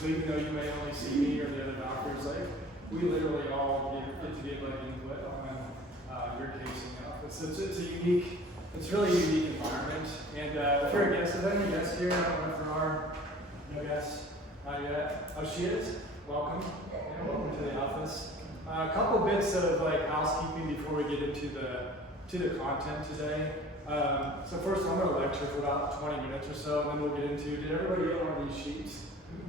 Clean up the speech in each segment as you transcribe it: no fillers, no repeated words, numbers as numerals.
So even though you may only see me or the other doctors, like we literally all get to give like input on your case in the office. It's a unique, it's really a unique environment. And if you're a guest, is there any guests here? I don't know if there are. No guests? Not yet. Oh, she is? Welcome. Yeah, welcome to the office. A couple bits of like housekeeping before we get into the content today. So first, I'm going to lecture for about 20 minutes or so, and then we'll get into, did everybody get one of these sheets?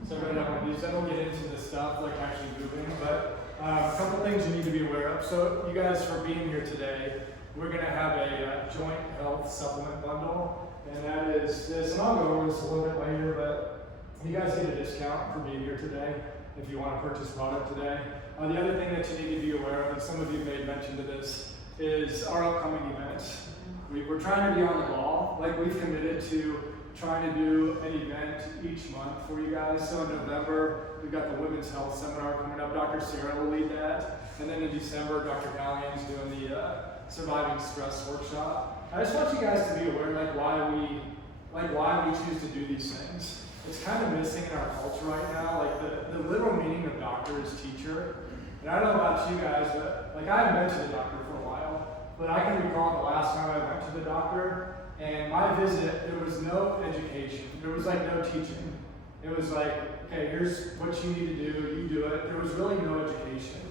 So everybody have one of these? Then we'll get into the stuff, like actually moving, but a couple things you need to be aware of. So you guys, for being here today, we're going to have a joint health supplement bundle, and that is this, and I'll go over this a little bit later, but you guys get a discount for being here today if you want to purchase product today. The other thing that you need to be aware of, and some of you made mention to this, is our upcoming events. We're trying to be on the ball. Like we've committed to trying to do an event each month for you guys. So in November, we've got the Women's Health Seminar coming up. Dr. Sarah will lead that. And then in December, Dr. Gallian's doing the Surviving Stress Workshop. I just want you guys to be aware why we choose to do these things. It's kind of missing in our culture right now. Like the literal meaning of doctor is teacher. And I don't know about you guys, but like I haven't been to the doctor for a while, but I can recall the last time I went to the doctor, and my visit, there was no education. There was like no teaching. It was like, okay, here's what you need to do, you do it. There was really no education.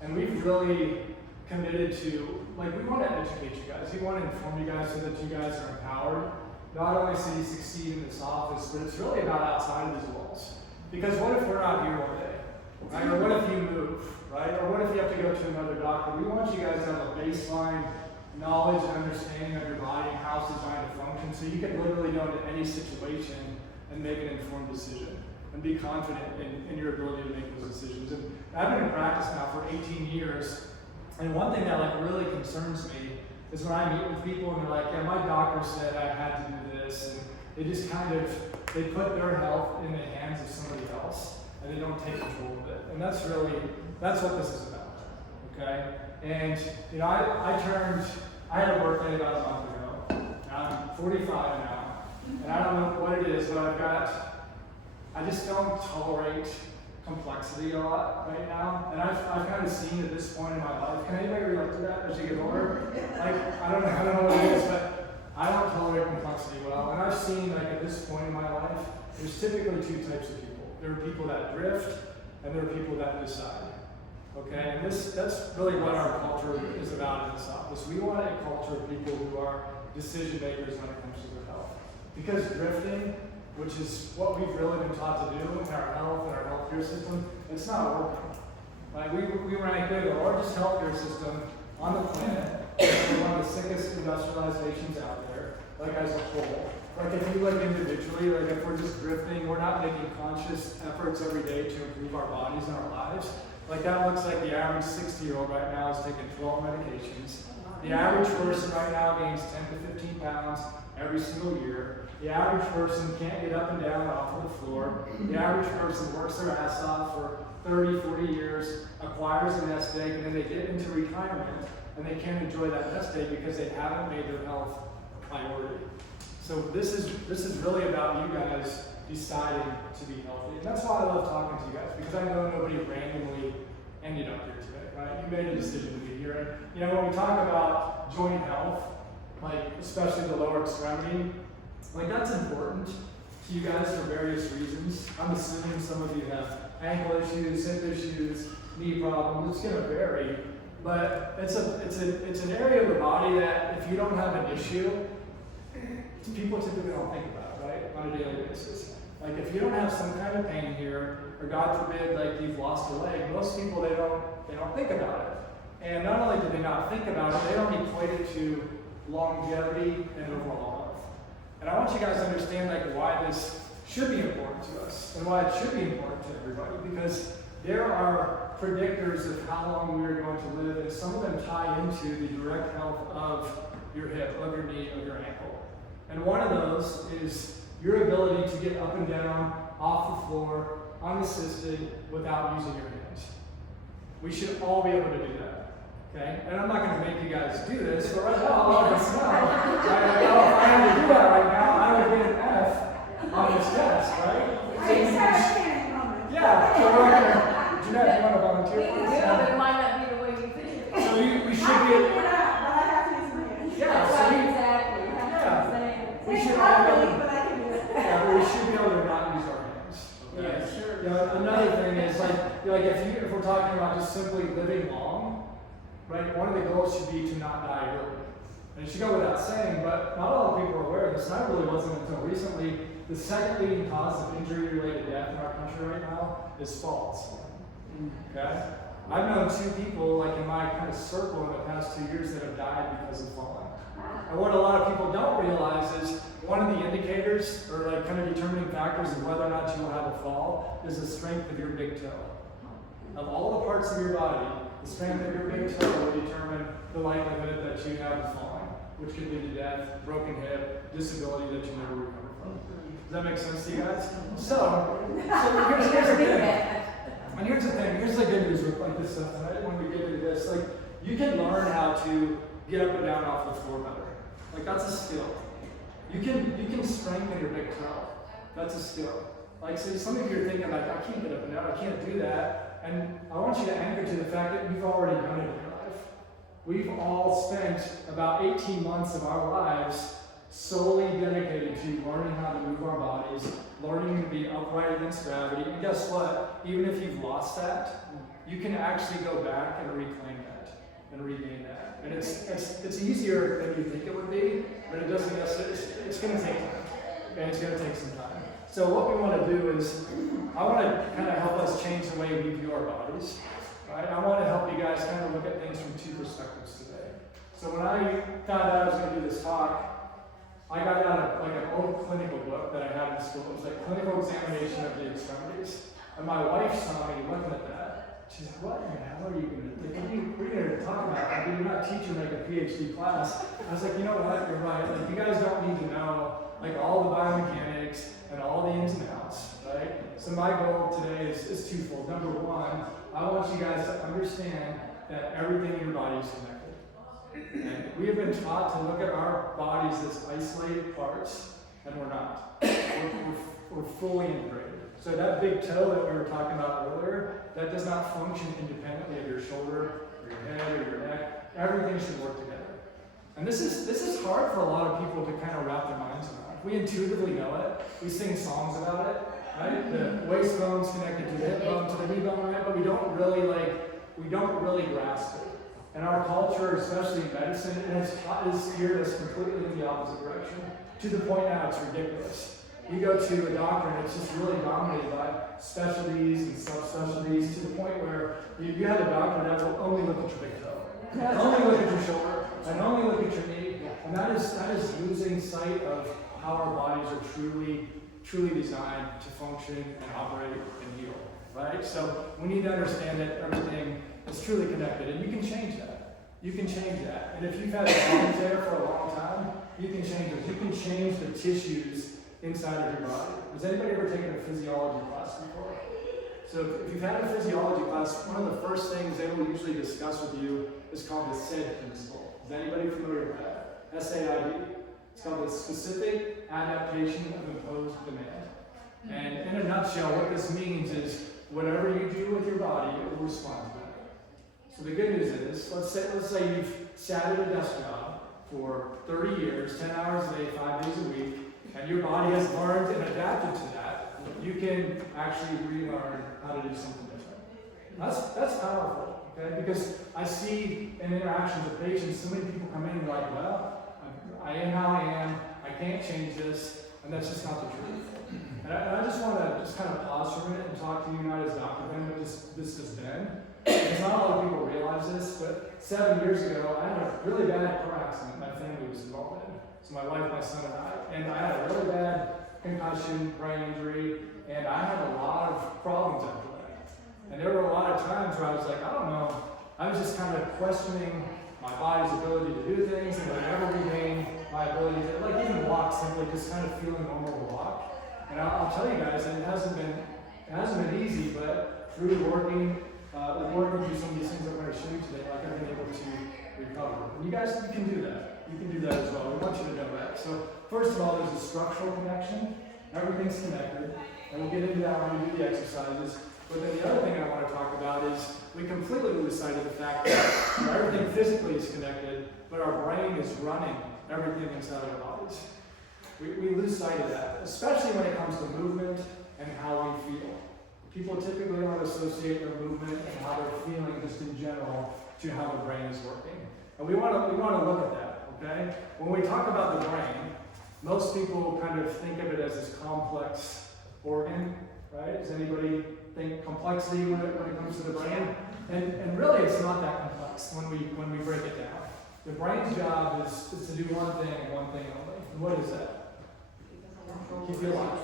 And we've really committed to, like we want to educate you guys. We want to inform you guys so that you guys are empowered. Not only so you succeed in this office, but it's really about outside of these walls. Because what if we're not here one day? Right? Or what if you move? Right? Or what if you have to go to another doctor? We want you guys to have a baseline knowledge and understanding of your body and how it's designed to function, so you can literally go into any situation and make an informed decision and be confident in your ability to make those decisions. And I've been in practice now for 18 years, and one thing that like really concerns me is when I meet with people and they're like, yeah, my doctor said I had to do this, and they just kind of, they put their health in the hands of somebody else, and they don't take control of it. And that's what this is about, okay? And, you know, I had a birthday about a month ago. I'm 45 now, and I don't know what it is, but I just don't tolerate complexity a lot right now. And I've kind of seen at this point in my life, can anybody relate to that as you get older? Like, I don't know what it is, but I don't tolerate complexity well. And I've seen, like, at this point in my life, there's typically two types of people. There are people that drift, and there are people that decide. Okay, and that's really what our culture is about in this office. We want a culture of people who are decision makers when it comes to their health. Because drifting, which is what we've really been taught to do in our health and our healthcare system, it's not working. Like we rank the largest healthcare system on the planet. We're one of the sickest industrializations out there, like as a whole. Like if you look individually, like if we're just drifting, we're not making conscious efforts every day to improve our bodies and our lives. Like that looks like the average 60-year-old right now is taking 12 medications. The average person right now gains 10 to 15 pounds every single year. The average person can't get up and down off of the floor. The average person works their ass off for 30, 40 years, acquires a nest egg, and then they get into retirement, and they can't enjoy that nest egg because they haven't made their health a priority. So this is really about you guys deciding to be healthy. And that's why I love talking to you guys, because I know nobody randomly ended up here today, right? You made a decision to be here. And you know, when we talk about joint health, like especially the lower extremity, like that's important to you guys for various reasons. I'm assuming some of you have ankle issues, hip issues, knee problems. It's gonna vary, but it's an area of the body that if you don't have an issue, people typically don't think about, right? On a daily basis. Like if you don't have some kind of pain here, or God forbid, like you've lost a leg, most people they don't think about it. And not only do they not think about it, they don't equate it to longevity and overall health. And I want you guys to understand like why this should be important to us and why it should be important to everybody, because there are predictors of how long we are going to live, and some of them tie into the direct health of your hip, of your knee, of your ankle. And one of those is your ability to get up and down, off the floor, unassisted, without using your hands. We should all be able to do that, okay? And I'm not going to make you guys do this, but right now, I'll let us know. If I had to do that right now, I would get an F on this test, right? I just had a panic moment. Yeah, so we're not gonna, Jeanette, do you want to volunteer for us? Yeah, but it might not be the way you think. So we should be, yeah, so Exactly. we should all be able to, yeah, we should be able to not use our hands. Okay? Yeah, sure. You know, another thing is like if we're talking about just simply living long, right? One of the goals should be to not die early. And it should go without saying, but not a lot of people are aware of this, and I really wasn't until recently. The second leading cause of injury-related death in our country right now is falls. Okay? I've known 2 people, like in my kind of circle in the past 2 years, that have died because of falling. And what a lot of people don't realize is one of the indicators, or like kind of determining factors of whether or not you will have a fall, is the strength of your big toe. Of all the parts of your body, the strength of your big toe will determine the likelihood that you have a falling, which could lead to death, broken hip, disability that you never recover from. Does that make sense to you guys? So here's the thing. And here's the thing. Here's the good news with like this stuff. Right? When we get into this, like you can learn how to get up and down off the floor better. Like that's a skill. You can strengthen your big toe. That's a skill. Like so some of you are thinking like I can't get up and down. I can't do that. And I want you to anchor to the fact that you've already done it in your life. We've all spent about 18 months of our lives solely dedicated to learning how to move our bodies, learning to be upright against gravity. And guess what? Even if you've lost that, you can actually go back and reclaim that and regain that. And it's easier than you think it would be, but it doesn't necessarily, it's going to take time. Okay, it's going to take some time. So what we want to do is, I want to kind of help us change the way we view our bodies. Right? I want to help you guys kind of look at things from 2 perspectives today. So when I found out I was going to do this talk, I got out like an old clinical book that I had in school. It was like Clinical Examination of the Extremities. And my wife saw me looking at that. She's like, what in the hell are you going to do? What are you going to talk about? Like, you're not teaching like a PhD class. I was like, you know what? You're right. Like, you guys don't need to know like all the biomechanics and all the ins and outs, right? So my goal today is twofold. Number one, I want you guys to understand that everything in your body is connected. And we have been taught to look at our bodies as isolated parts, and we're not. We're fully integrated. So that big toe that we were talking about earlier, that does not function independently of your shoulder, or your head, or your neck. Everything should work together. And this is hard for a lot of people to kind of wrap their minds around. We intuitively know it. We sing songs about it, right? The waist bone's connected to the hip bone, to the knee bone, right? But we don't really grasp it. And our culture, especially in medicine, has steered us completely in the opposite direction, to the point now it's ridiculous. You go to a doctor and it's just really dominated by specialties and subspecialties, to the point where you have a doctor that will only look at your big toe, and only look at your shoulder, and only look at your knee, and that is losing sight of how our bodies are truly designed to function and operate and heal, right? So we need to understand that everything is truly connected, and you can change that. You can change that. And if you've had problems there for a long time, you can change it. You can change the tissues inside of your body. Has anybody ever taken a physiology class before? So if you've had a physiology class, one of the first things they will usually discuss with you is called the SAID principle. Is anybody familiar with that? SAID. It's called the specific adaptation of imposed demand. And in a nutshell, what this means is whatever you do with your body, it will respond to that. So the good news is, let's say you've sat at a desk job for 30 years, 10 hours a day, 5 days a week, and your body has learned and adapted to that. You can actually relearn how to do something different. That's powerful, okay? Because I see in interactions with patients, so many people come in and like, well, I am how I am, I can't change this, and that's just not the truth. And I just want to just kind of pause for a minute and talk to you not as Dr. Ben, but just this has been. Because not a lot of people realize this, but 7 years ago, I had a really bad car accident my family was involved in. So my wife, my son, and I had a really bad concussion, brain injury, and I had a lot of problems after that. And there were a lot of times where I was like, I don't know, I was just kind of questioning my body's ability to do things, and I never regained my ability to, like, even walk, simply just kind of feeling normal to walk. And I'll tell you guys, it hasn't been easy, but through working through some of these things that we're going to show you today, like I've been able to recover. And you guys, you can do that. You can do that as well. We want you to know that. So first of all, there's a structural connection. Everything's connected. And we'll get into that when we do the exercises. But then the other thing I want to talk about is we completely lose sight of the fact that everything physically is connected, but our brain is running everything inside of our bodies. We lose sight of that, especially when it comes to movement and how we feel. People typically don't associate their movement and how they're feeling just in general to how the brain is working. And we want to look at that, okay? When we talk about the brain, most people kind of think of it as this complex organ, right? Does anybody think complexity when it comes to the brain? And really it's not that complex when we break it down. The brain's job is to do one thing and one thing only. And what is that? Keep you alive.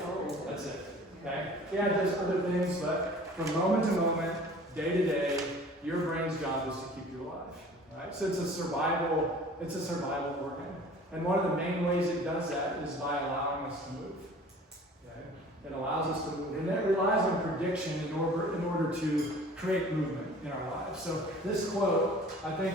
That's it. Okay? Yeah, it does other things, but from moment to moment, day to day, your brain's job is to keep you alive. Right? So it's a survival organ. And one of the main ways it does that is by allowing us to move. Okay? It allows us to move. And it relies on prediction in order to create movement in our lives. So this quote, I think,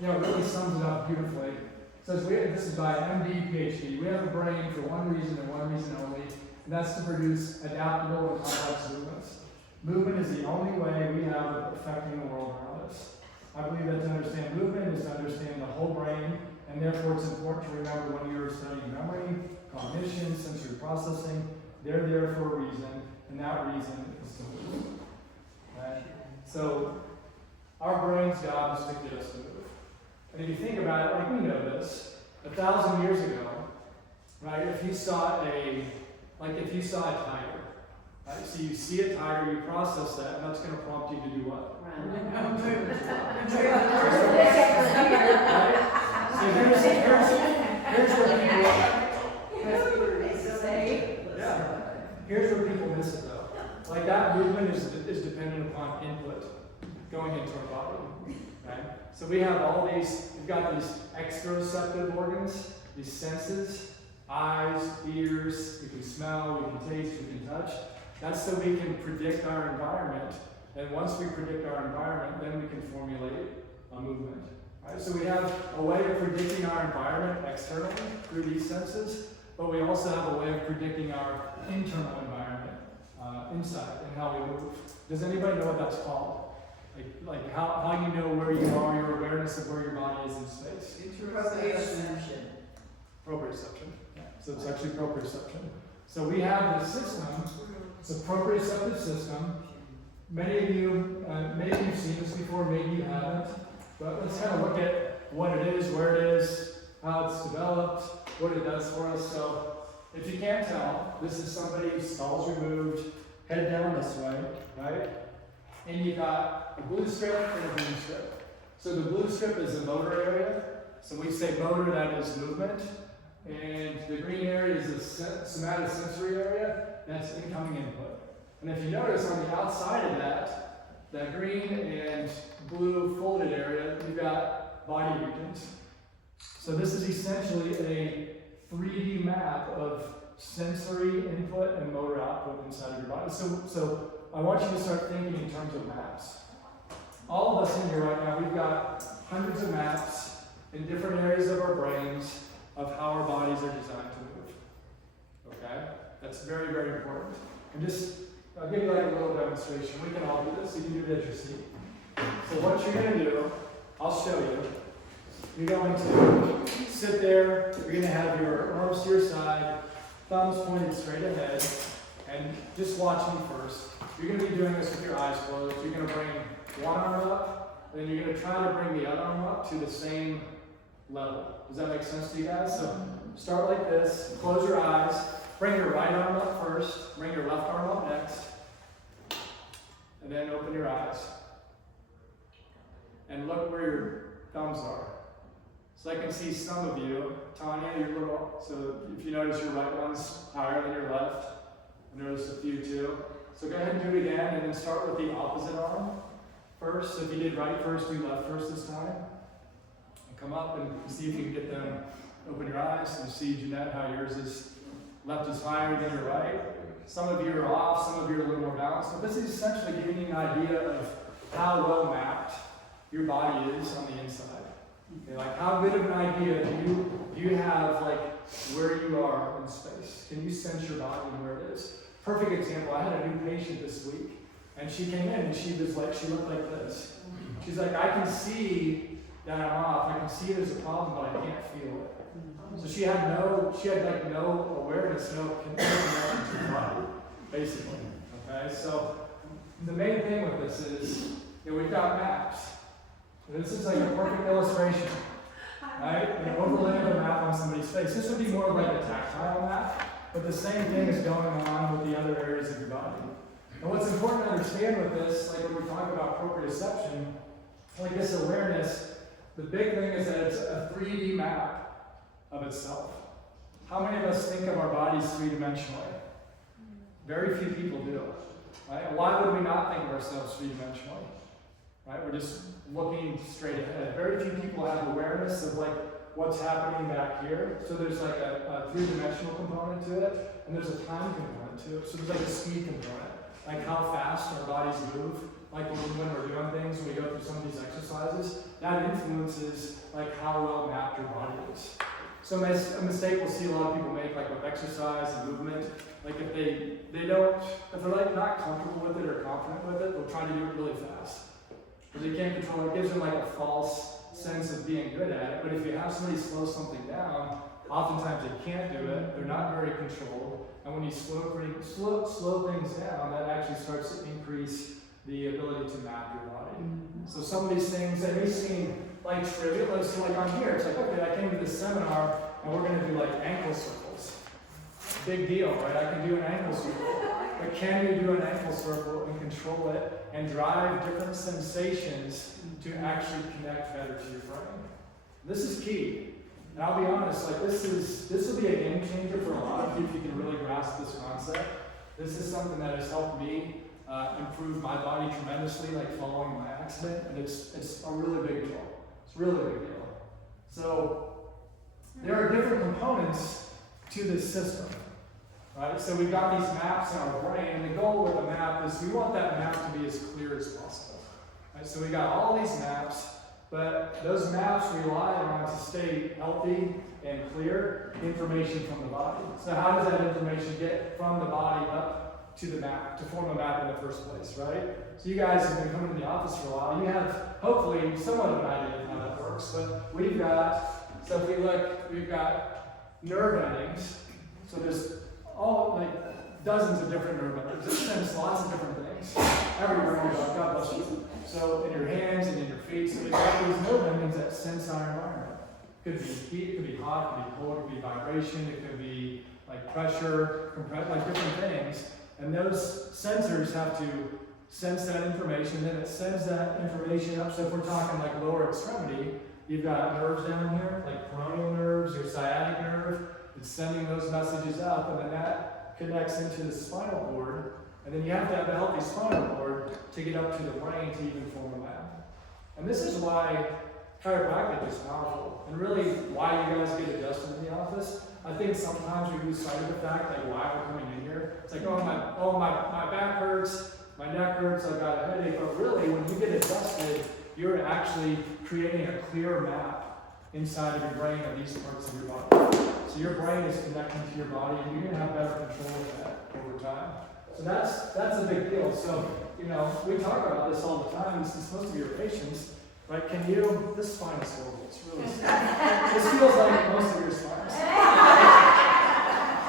really sums it up beautifully. It says, this is by MD, PhD. We have a brain for one reason and one reason only, and that's to produce adaptable and complex movements. Movement is the only way we have of affecting the world around us. I believe that to understand movement is to understand the whole brain, and therefore it's important to remember when you're studying memory, cognition, sensory processing, they're there for a reason, and that reason is to move. Right? So our brain's job is to get us to move. And if you think about it, like we know this, 1,000 years ago, right? If you saw a tiger, right? So you see a tiger, you process that, and that's going to prompt you to do what? Run. Right? So here's where people miss it though. Like that movement is dependent upon input going into our body. Right? So we've got these exteroceptive organs, these senses, eyes, ears, we can smell, we can taste, we can touch. That's so we can predict our environment. And once we predict our environment, then we can formulate a movement. Right? So we have a way of predicting our environment externally through these senses, but we also have a way of predicting our internal environment inside and how we move. Does anybody know what that's called? Like how you know where you are, your awareness of where your body is in space. Proprioception. Proprioception. Yeah. So it's actually proprioception. So we have this system, it's a proprioceptive system. Many of you, maybe you've seen this before, maybe you haven't. But let's kind of look at what it is, where it is, how it's developed, what it does for us. So if you can't tell, this is somebody whose skull's removed, head down this way, right? And you've got a blue strip and a green strip. So the blue strip is the motor area. So we say motor, that is movement. And the green area is the somatosensory area, that's incoming input. And if you notice on the outside of that green and blue folded area, you've got body regions. So this is essentially a 3D map of sensory input and motor output inside of your body. So I want you to start thinking in terms of maps. All of us in here right now, we've got hundreds of maps in different areas of our brains of how our bodies are designed to move. Okay? That's very, very important. And I'll give you like a little demonstration. We can all do this. You can do it at your seat. So what you're going to do, I'll show you. You're going to sit there. You're going to have your arms to your side, thumbs pointed straight ahead, and just watch me first. You're going to be doing this with your eyes closed. You're going to bring one arm up, then you're going to try to bring the other arm up to the same level. Does that make sense to you guys? So start like this. Close your eyes. Bring your right arm up first. Bring your left arm up next. And then open your eyes. And look where your thumbs are. So I can see some of you. Tanya, your little, so if you notice your right one's higher than your left. I noticed a few too. So go ahead and do it again, and then start with the opposite arm first. So if you did right first, do left first this time. And come up and see if you can get them. Open your eyes and see, Jeanette, how yours is left is higher than your right. Some of you are off, some of you are a little more balanced. But this is essentially giving you an idea of how well mapped your body is on the inside. Okay, like how good of an idea do you have like where you are in space? Can you sense your body and where it is? Perfect example, I had a new patient this week, and she came in and she looked like this. She's like, I can see that I'm off, I can see there's a problem, but I can't feel it. So she had no awareness, no connection to her body, basically. Okay, so the main thing with this is that we've got maps. This is like a perfect illustration, right? An overlay of a map on somebody's face. This would be more like a tactile map, but the same thing is going on with the other areas of your body. And what's important to understand with this, like when we're talking about proprioception, like this awareness, the big thing is that it's a 3D map of itself. How many of us think of our bodies three-dimensionally? Very few people do. Right? Why would we not think of ourselves three-dimensionally? Right? We're just looking straight ahead. Very few people have awareness of like what's happening back here. So there's like a three-dimensional component to it, and there's a time component to it. So there's like a speed component, like how fast our bodies move. Like when we're doing things, when we go through some of these exercises, that influences like how well mapped your body is. So a mistake we'll see a lot of people make, like with exercise and movement, like if they're like not comfortable with it or confident with it, they'll try to do it really fast. But they can't control it. It gives them like a false sense of being good at it. But if you have somebody slow something down, oftentimes they can't do it. They're not very controlled. And when you slow things down, that actually starts to increase the ability to map your body. So some of these things, they may seem like trivial. So like on here, it's like, okay, I came to this seminar and we're going to do like ankle circles. Big deal, right? I can do an ankle circle. But can you do an ankle circle and control it and drive different sensations to actually connect better to your brain? This is key. And I'll be honest, like this will be a game changer for a lot of you if you can really grasp this concept. This is something that has helped me improve my body tremendously, like following my accident, and it's a really big deal. It's a really big deal. So there are different components to this system, right? So we've got these maps in our brain, and the goal with a map is we want that map to be as clear as possible. Right? So we got all these maps, but those maps rely on to stay healthy and clear information from the body. So how does that information get from the body up to the map, to form a map in the first place, right? So you guys have been coming to the office for a while. You have hopefully somewhat of an idea of how that works. But we've got nerve endings. So there's all like dozens of different nerve endings. It sends lots of different things everywhere you go. God bless you. So in your hands and in your feet. So we've got these nerve endings that sense our environment. It could be heat, it could be hot, it could be cold, it could be vibration, it could be like pressure, like different things. And those sensors have to sense that information, then it sends that information up. So if we're talking like lower extremity, you've got nerves down here, like peroneal nerves, your sciatic nerve. It's sending those messages up, and then that connects into the spinal cord. And then you have to have a healthy spinal cord to get up to the brain to even form a map. And this is why chiropractic is powerful, and really why you guys get adjusted in the office. I think sometimes we lose sight of the fact that why we're coming in here. It's like, my back hurts, my neck hurts, I've got a headache. But really, when you get adjusted, you're actually creating a clear map inside of your brain of these parts of your body. So your brain is connecting to your body, and you're going to have better control of that over time. So that's a big deal. So, we talk about this all the time. This is supposed to be your patients. Right? This spine is horrible. It's really this feels like most of your spines.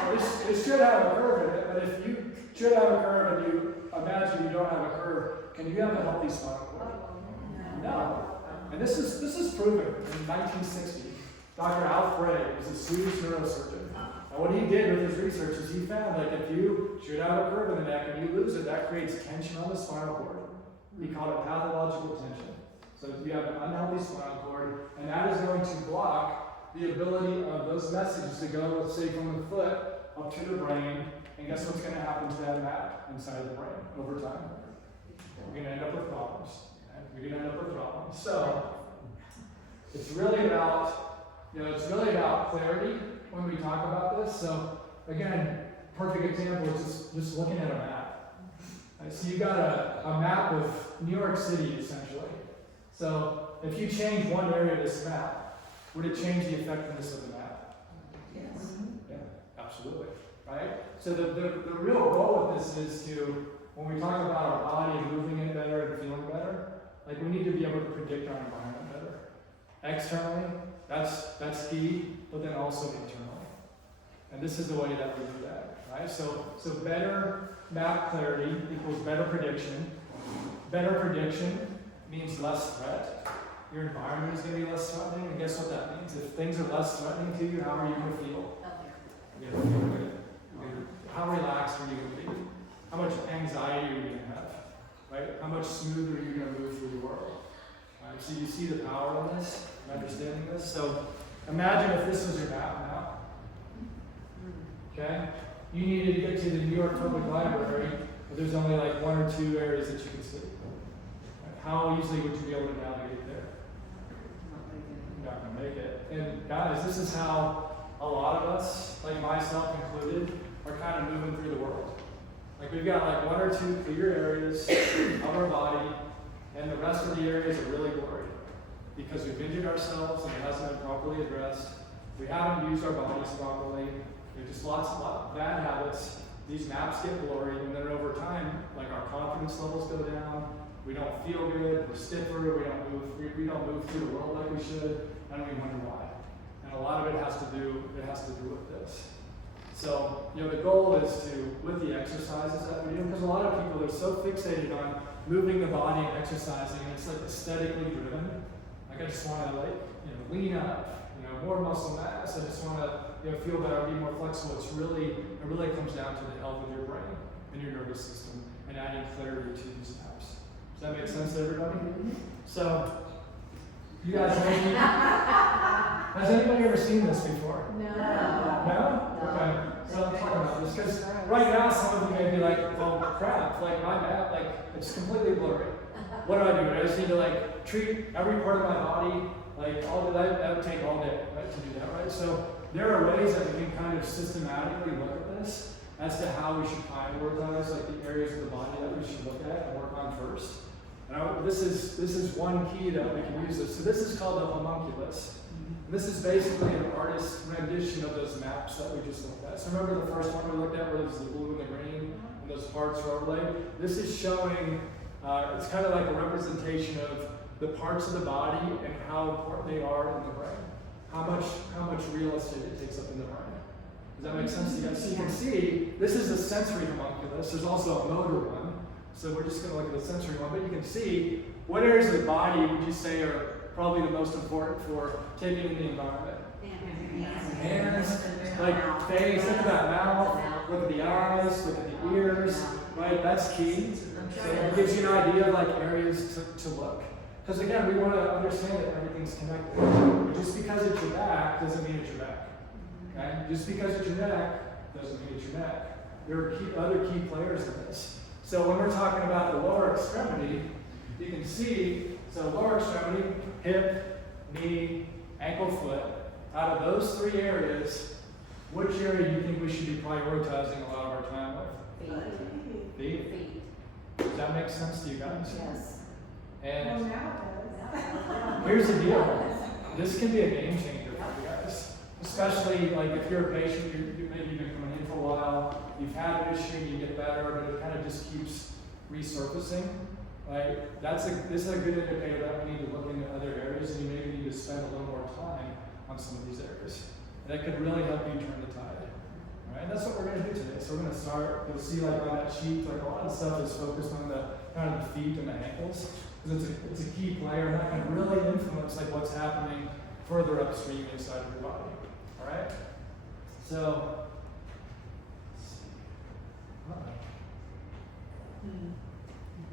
So it should have a curve in it, but if you should have a curve and you imagine you don't have a curve, can you have a healthy spinal cord? No. And this is proven in 1960. Dr. Alf Bray was a Swedish neurosurgeon. And what he did with his research is he found like if you should have a curve in the neck and you lose it, that creates tension on the spinal cord. He called it pathological tension. So you have an unhealthy spinal cord, and that is going to block the ability of those messages to go, let's say, from the foot up to the brain. And guess what's going to happen to that map inside the brain over time? We're going to end up with problems. So it's really about clarity when we talk about this. So again, perfect example is just looking at a map. Right, so you got a map of New York City essentially. So if you change one area of this map, would it change the effectiveness of the map? Yes. Yeah, absolutely. right? So the real goal of this is to, when we talk about our body and moving it better and feeling better, like we need to be able to predict our environment better. Externally, that's key, but then also internally. And this is the way that we do that, right? So better map clarity equals better prediction. Better prediction means less threat. Your environment is going to be less threatening, and guess what that means? If things are less threatening to you, how are you going to feel? You're going to feel good. How relaxed are you going to be? How much anxiety are you going to have? Right? How much smoother are you going to move through the world? Right? So you see the power in this, and understanding this. So imagine if this was your map now. Okay? You needed to get to the New York Public Library, but there's only like 1 or 2 areas that you can see. Right? How easily would you be able to navigate there? You're not going to make it. And guys, this is how a lot of us, like myself included, are kind of moving through the world. Like we've got like 1 or 2 clear areas of our body, and the rest of the areas are really blurry because we've injured ourselves and it hasn't been properly addressed. We haven't used our bodies properly. There's just lots of bad habits. These maps get blurry, and then over time, like our confidence levels go down. We don't feel good. We're stiffer. We don't move through the world like we should, and we wonder why. And a lot of it has to do with this. So, the goal is to, with the exercises that we do, because a lot of people are so fixated on moving the body and exercising, and it's like aesthetically driven. Like I just want to lean up, more muscle mass. I just want to feel better, be more flexible. It really comes down to the health of your brain and your nervous system and adding clarity to these maps. Does that make sense to everybody? So, you guys, has anybody ever seen this before? No? Okay. So I'm talking about this because right now some of you may be like, well, crap, like my map, like it's completely blurry. What do? I just need to like treat every part of my body, like all that would take all day, right, to do that, right? So there are ways that we can kind of systematically look at this as to how we should prioritize like the areas of the body that we should look at and work on first. And this is one key that we can use this. So this is called the homunculus. This is basically an artist's rendition of those maps that we just looked at. So remember the first one we looked at where there's the blue and the green and those parts are overlaid? This is showing, it's kind of like a representation of the parts of the body and how important they are in the brain. How much real estate it takes up in the brain. Does that make sense to you guys? So you can see, this is the sensory homunculus. There's also a motor one. So we're just going to look at the sensory one, but you can see what areas of the body would you say are probably the most important for taking in the environment? Hands, like face, look at that mouth, look at the eyes, look at the ears, right? That's key. So it gives you an idea of like areas to look. Because again, we want to understand that everything's connected. But just because it's your back doesn't mean it's your back. Okay? Just because it's your neck doesn't mean it's your neck. There are other key players in this. So when we're talking about the lower extremity, you can see, so lower extremity, hip, knee, ankle, foot. Out of those 3 areas, which area do you think we should be prioritizing a lot of our time with? Feet. Does that make sense to you guys? Yes. And here's the deal. This can be a game changer for you guys. Especially like if you're a patient, maybe you've been coming in for a while, you've had an issue, you get better, but it kind of just keeps resurfacing. Right? This is a good indicator that we need to look into other areas, and you maybe need to spend a little more time on some of these areas. And that could really help you turn the tide. All right? And that's what we're going to do today. So we're going to start. You'll see like on that sheet, like a lot of stuff is focused on the kind of the feet and the ankles, because it's a key player, and that can really influence like what's happening further upstream inside of your body. All right? So. Let's see.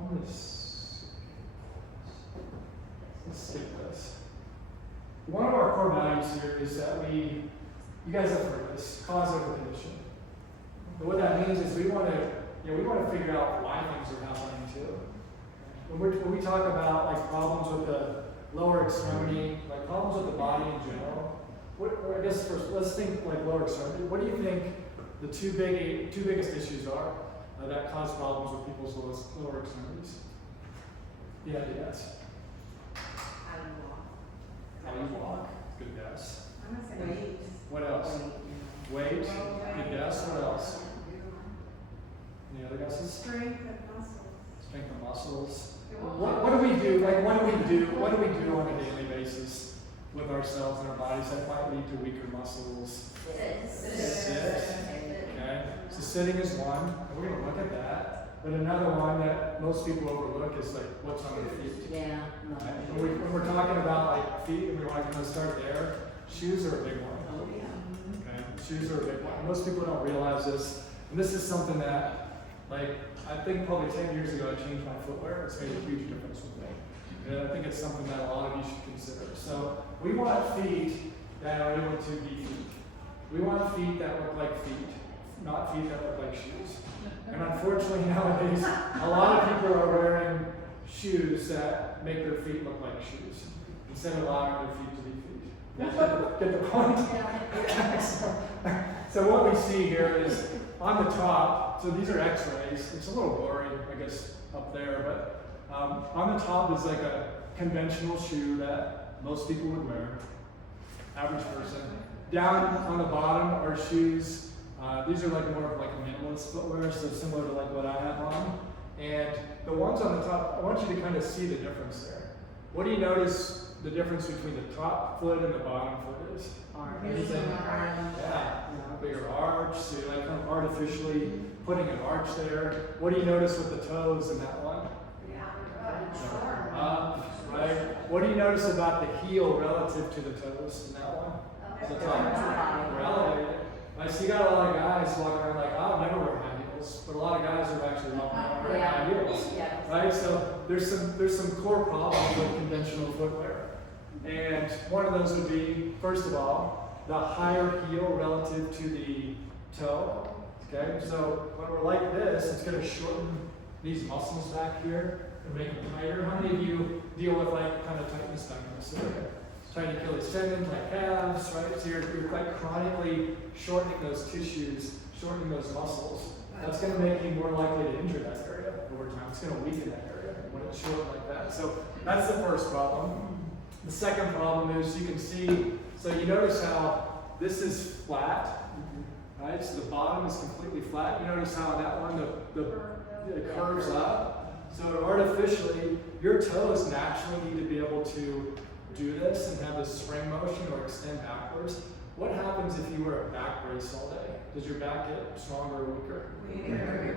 I'm going to let's skip this. One of our core values here is that you guys have heard this, cause over condition. But what that means is we want to figure out why things are happening too. When we talk about like problems with the lower extremity, like problems with the body in general, I guess first let's think like lower extremity. What do you think the two biggest issues are that cause problems with people's lower extremities? Yeah, yes. How you walk. Good guess. Weight. What else? weight, good guess, what else? Any other guesses? Strength of muscles. Strength of muscles. What do we do? Like, what do we do on a daily basis with ourselves and our bodies that might lead to weaker muscles? Sit. Okay. So sitting is one, and we're gonna look at that. But another one that most people overlook is like what's on their feet. Yeah. Right? When we're talking about like feet, and we're like gonna start there, shoes are a big one. Oh, yeah. Okay, shoes are a big one. Most people don't realize this, and this is something that, like, I think probably 10 years ago I changed my footwear. It's made a huge difference with me, and I think it's something that a lot of you should consider. So we want feet that are able to be feet. We want feet that look like feet, not feet that look like shoes. And unfortunately nowadays, a lot of people are wearing shoes that make their feet look like shoes instead of allowing their feet to be feet. Get the point? So what we see here is on the top, so these are x-rays. It's a little blurry, I guess, up there, but on the top is like a conventional shoe that most people would wear, average person. Down on the bottom are shoes. These are like more of like a minimalist footwear, so similar to like what I have on. And the ones on the top, I want you to kind of see the difference there. What do you notice the difference between the top foot and the bottom foot is? Anything? Yeah, bigger arch, so you're like kind of artificially putting an arch there. What do you notice with the toes in that one? Right. What do you notice about the heel relative to the toes in that one? The top. We're elevated. Right, so you got a lot of guys walking around like, I'll never wear high heels, but a lot of guys are actually walking around wearing high heels. Right? So there's some core problems with conventional footwear. And one of those would be, first of all, the higher heel relative to the toe. Okay? So when we're like this, it's going to shorten these muscles back here and make them tighter. How many of you deal with like kind of tightness back in this area? Tight Achilles tendon, tight calves, right? So you're like chronically shortening those tissues, shortening those muscles. That's going to make you more likely to injure that area over time. It's going to weaken that area when it's short like that. So that's the first problem. The second problem is you can see, so you notice how this is flat, right? So the bottom is completely flat. You notice how on that one it curves up. So artificially, your toes naturally need to be able to do this and have this spring motion or extend backwards. What happens if you wear a back brace all day? Does your back get stronger or weaker?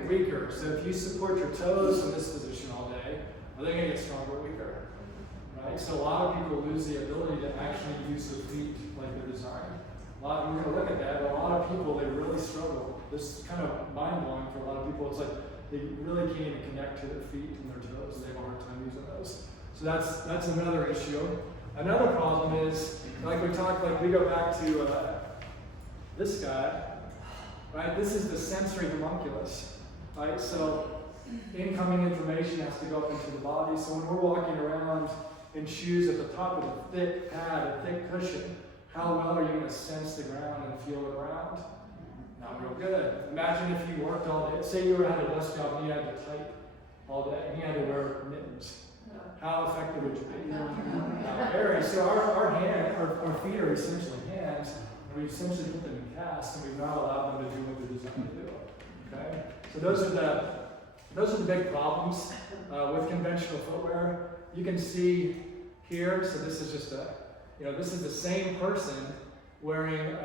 Weaker. So if you support your toes in this position all day, are they going to get stronger or weaker? Right? So a lot of people lose the ability to actually use their feet like they're designed. We're going to look at that, but a lot of people, they really struggle. This is kind of mind-blowing for a lot of people. It's like they really can't even connect to their feet and their toes. They have a hard time using those. So that's another issue. Another problem is, like we talked, like we go back to this guy, right? This is the sensory homunculus, right? So incoming information has to go up into the body. So when we're walking around in shoes at the top of a thick pad, a thick cushion, how well are you going to sense the ground and feel it around? Not real good. Imagine if you worked all day. Say you were at a desk job and you had to type all day and you had to wear mittens. How effective would you be? Not very. So our feet are essentially hands, and we essentially put them in casts, and we've not allowed them to do what they're designed to do. Okay? So those are the big problems with conventional footwear. You can see here. So this is just this is the same person wearing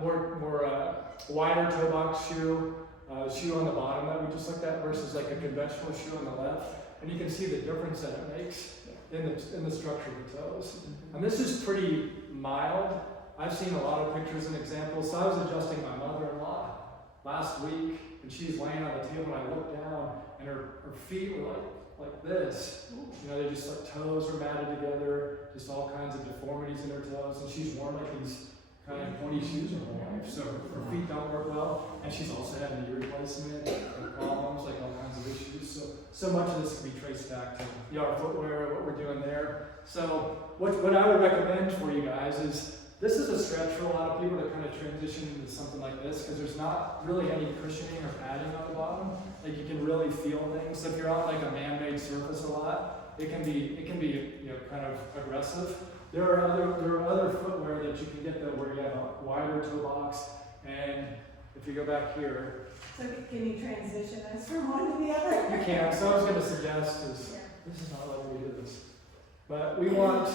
more wider toe box shoe on the bottom that we just looked at versus like a conventional shoe on the left. And you can see the difference that it makes in the structure of the toes. And this is pretty mild. I've seen a lot of pictures and examples. So I was adjusting my mother-in-law last week, and she's laying on the table, and I looked down, and her feet were like this. They just like toes were matted together, just all kinds of deformities in her toes, and she's worn like these kind of pointy shoes her whole life. So her feet don't work well, and she's also had knee replacement and problems, like all kinds of issues. So much of this can be traced back to our footwear, what we're doing there. So what I would recommend for you guys is, this is a stretch for a lot of people to kind of transition into something like this, because there's not really any cushioning or padding on the bottom. Like you can really feel things. So if you're on like a man-made surface a lot, it can be kind of aggressive. There are other footwear that you can get though, where you have a wider toe box And if you go back here, So can you transition us from one to the other? you can. So I was going to suggest is, this is not letting me do this. But we want,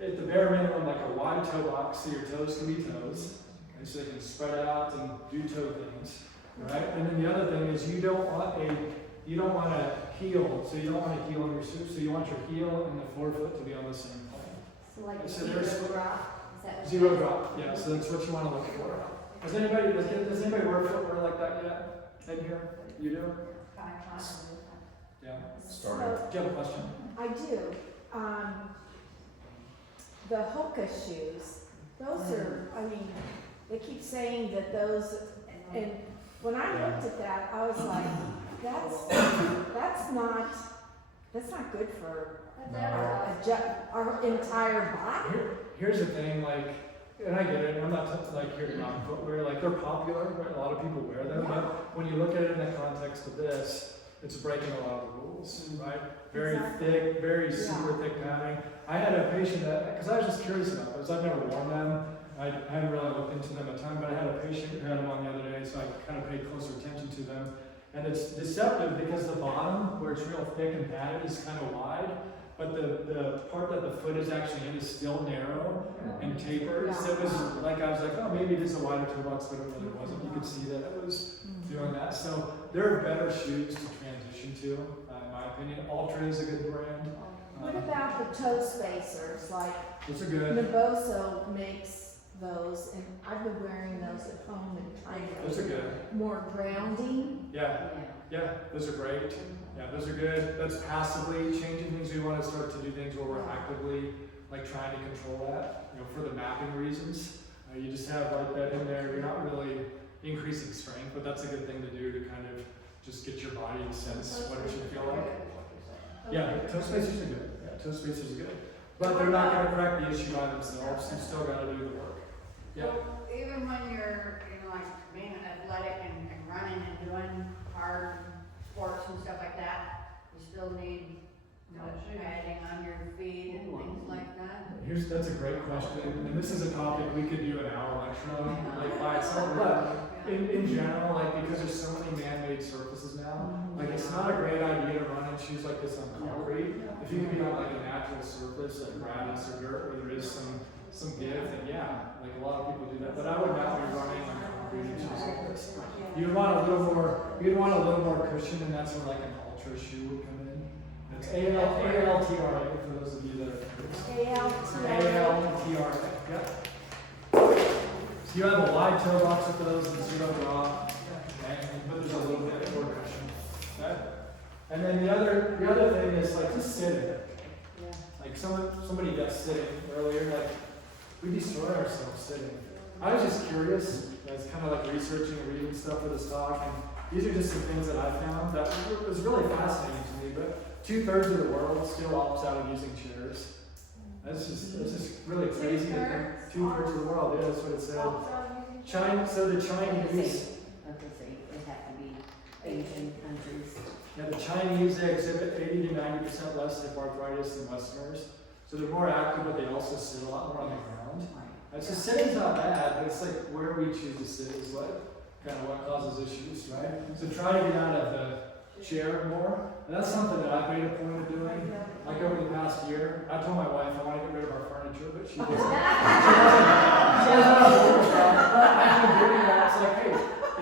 at the bare minimum, like a wide toe box so your toes can be toes. And so they can spread out and do toe things. Right? And then the other thing is you don't want a heel, so you don't want a heel in your shoe, so you want your heel and the forefoot to be on the same plane. So like So zero there's- drop, is that what? Zero drop, yeah, so that's what you want to look for. Does anybody wear footwear like that yet? In here? You do? Possibly. Yeah. Started. Do you have a question? I do. The Hoka shoes, those are, I mean, they keep saying that those, and when I looked at that, I was like, that's not good for our entire body. Here's the thing, like, and I get it, I'm not like here to knock footwear, like they're popular, right? A lot of people wear them, but when you look at it in the context of this, it's breaking a lot of the rules, right? Very Exactly. thick, very super thick padding. I had a patient that, because I was just curious about those, I've never worn them, I hadn't really looked into them a ton, but I had a patient who had them on the other day, so I kind of paid closer attention to them. And it's deceptive because the bottom, where it's real thick and padded, is kind of wide, but the part that the foot is actually in is still narrow and tapered. So it was like, I was like, oh, maybe it is a wider toe box, but it really wasn't. You could see that it was doing that. So there are better shoes to transition to, in my opinion. Ultra is a good brand. What about the toe spacers? Like Those are good. Naboso makes those, and I've been wearing those at home and trying Those to are good. more grounding. Yeah, yeah, those are great. Yeah, those are good. That's passively changing things. We want to start to do things where we're actively like trying to control that, you know, for the mapping reasons. You just have like that in there. You're not really increasing strength, but that's a good thing to do to kind of just get your body to sense what it should feel like. Yeah, toe spacers are good. Yeah, toe spacers are good. But they're not going to correct the issue by themselves. You still got to do the work. Yeah. So even when you're, like being athletic and running and doing hard sports and stuff like that, you still need, padding on your feet and things like that? That's a great question, and this is a topic we could do an hour lecture on, like by itself, but in general, like because there's so many man-made surfaces now, like it's not a great idea to run in shoes like this on concrete. If you can be on like a natural surface, like grass or dirt, where there is some give, then yeah, like a lot of people do that, but I would not be running on concrete in shoes like this. You'd want a little more cushion, and that's where like an ultra shoe would come in. It's ALTRA for those of you that are ALTRA. Yep. So you have a wide toe box with those and zero drop, but there's a little bit more cushion. Okay? And then the other thing is like just sitting. Like somebody got sitting earlier, like we destroy ourselves sitting. I was just curious. I was kind of like researching and reading stuff for this talk, and these are just some things that I found that was really fascinating to me. But 2/3 of the world still opts out of using chairs. That's just really crazy. 2/3 of the world, yeah, that's what it said. So the Chinese. It have to be Asian countries. Yeah, the Chinese, they exhibit 80 to 90% less hip arthritis than Westerners. So they're more active, but they also sit a lot more on the ground. So sitting's not bad, but it's like where we choose to sit is what kind of what causes issues, right? So try to get out of the chair more. And that's something that I've made a point of doing. Like over the past year, I told my wife I want to get rid of our furniture, but she doesn't. She doesn't have a board shop. I've been doing that. It's like, hey,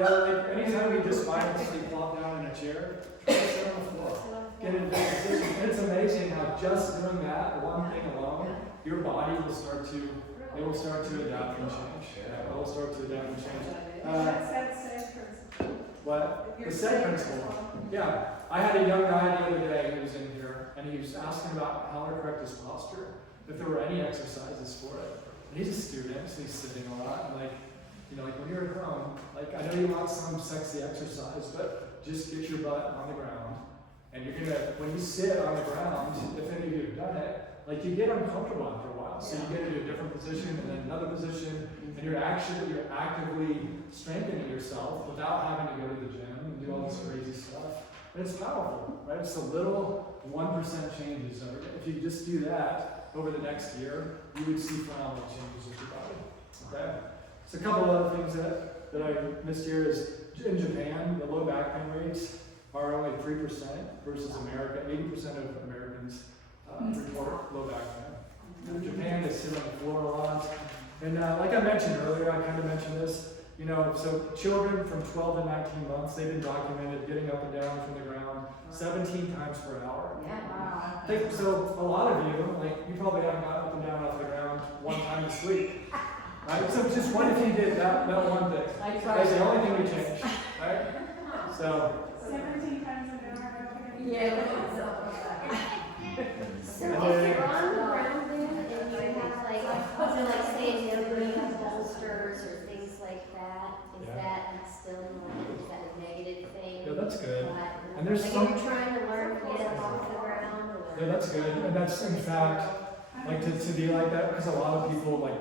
yeah, like anytime we just mindlessly plop down in a chair, just sit on the floor. Get in that position. And it's amazing how just doing that, one thing alone, your body will start to adapt and change. Yeah, it will start to adapt and change. That's that same principle. What? The same principle. Yeah. I had a young guy the other day who was in here, and he was asking about how to correct his posture, if there were any exercises for it. And he's a student, so he's sitting a lot, and like when you're at home, like I know you want some sexy exercise, but just get your butt on the ground. And you're gonna, when you sit on the ground, if any of you have done it, like you get uncomfortable after a while. So you get into a different position and then another position, and you're actively strengthening yourself without having to go to the gym and do all this crazy stuff. And it's powerful, right? It's a little 1% changes. If you just do that over the next year, you would see phenomenal changes with your body. Okay? So a couple other things that that I missed here is in Japan, the low back pain rates are only 3% versus America. 80% of Americans report low back pain. Japan, they sit on the floor a lot. And like I mentioned earlier, I kind of mentioned this, you know, so children from 12 to 19 months, they've been documented getting up and down from the ground 17 times per hour. Yeah. So a lot of you, like, you probably haven't gotten up and down off the ground one time this week. Right? So just what if you did that one thing? That's the only thing we changed, right? So. 17 times an hour. Yeah. So if you're on the ground then, and you have like, so like say you have bolsters or things like that, is Yeah. that still, is that a negative thing? Yeah, that's good. But, And there's like some. if you're trying to learn to get up off the ground or. Yeah, that's good. And that's in fact, like to be like that, because a lot of people like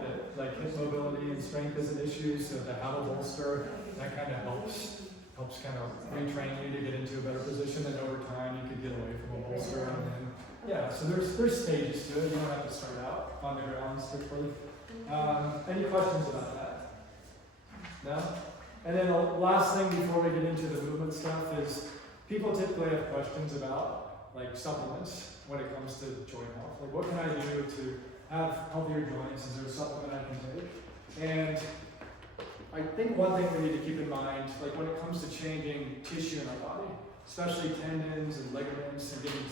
hip mobility and strength is an issue, so to have a bolster, that kind of helps kind of retrain you to get into a better position, and over time you could get away from a bolster. And then, yeah, so there's stages to it. You don't have to start out on the ground strictly. Any questions about that? No? And then the last thing before we get into the movement stuff is people typically have questions about like supplements when it comes to joint health. Like what can I do to have healthier joints? Is there a supplement I can take? And I think one thing we need to keep in mind, like when it comes to changing tissue in our body, especially tendons and ligaments and getting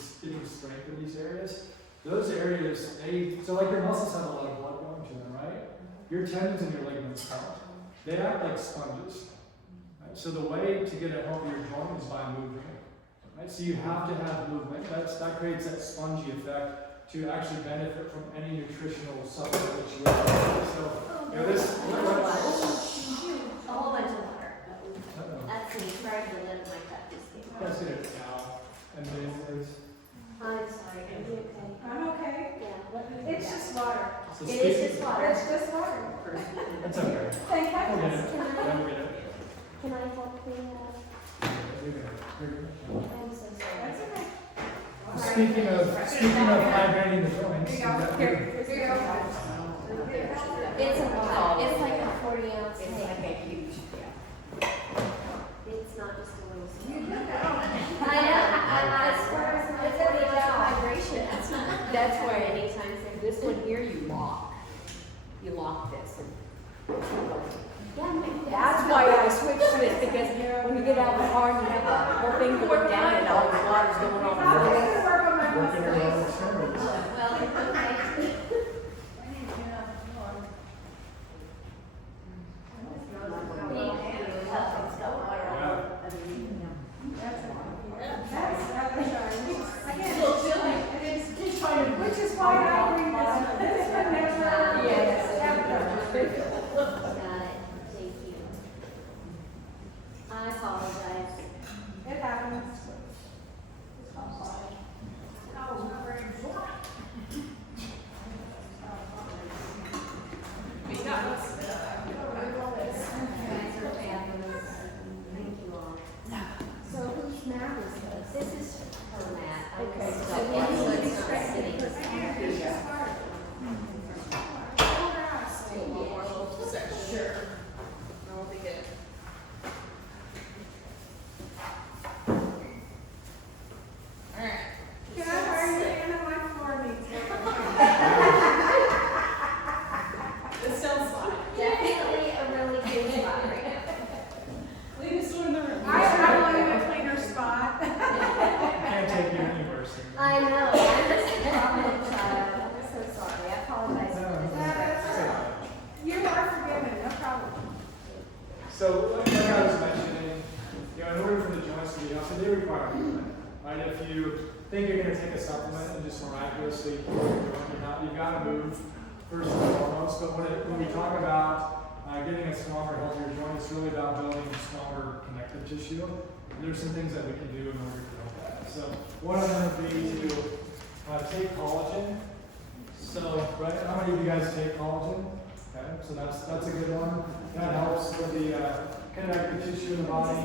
strength in these areas, those areas, so like your muscles have a lot of blood going to them, right? Your tendons and your ligaments don't. They act like sponges. Right? So the way to get a healthier joint is by moving. Right? So you have to have movement. That creates that spongy effect to actually benefit from any nutritional supplement that you want. So, you know, this. A whole bunch of water. Uh-oh. That's me trying to live my cut this thing. Yes, it is. And then there's. I'm sorry, are you okay? I'm okay. Yeah. It's just water. So It is just water. It's just water. That's okay. Thank We'll get heavens. it. Can I, Yeah, we'll get it. can I help clean that up? You're good. You're good. I'm so sorry. That's okay. Speaking of hydrating the joints. It's a lot, it's like a 40 ounce It's tank. like a huge, It's not just a little You stuff. did that. I know, I swear it's not a 40 ounce vibration, that's not. That's why Anytime soon. this one here you lock. You lock this. Yeah, maybe That's why I switched to it, because when you get out of the car and you have the whole thing going down and all the water's going on. I'm gonna work on my Working muscles. around the extremities. Well, okay. Which is why I bring this whenever. Yes. Got it, thank you. I apologize. It happens. Thank you all. So whose mat is this? This is her mat. I Okay. was so it's not sitting. Sure. I'll be good. Alright. Can I hire you in on my floor needs? It sounds fun. Definitely a really good spot right now. Cleanest one in the room. I want you to clean her spot. Can't take you anywhere. So. I know, I'm just a problem child. I'm so sorry. I apologize for No, this. That's all right. You are forgiven, no problem. So, like I was mentioning, you know, in order for the joints to be healthy, they require movement. Right? If you think you're going to take a supplement and just miraculously keep your joint out, you've got to move first and foremost. But when we talk about getting a stronger, healthier joint, it's really about building stronger connective tissue. There's some things that we can do in order to help that. So, one of them would be to take collagen. So, right, how many of you guys take collagen? Okay, so that's a good one. That helps with the connective tissue in the body.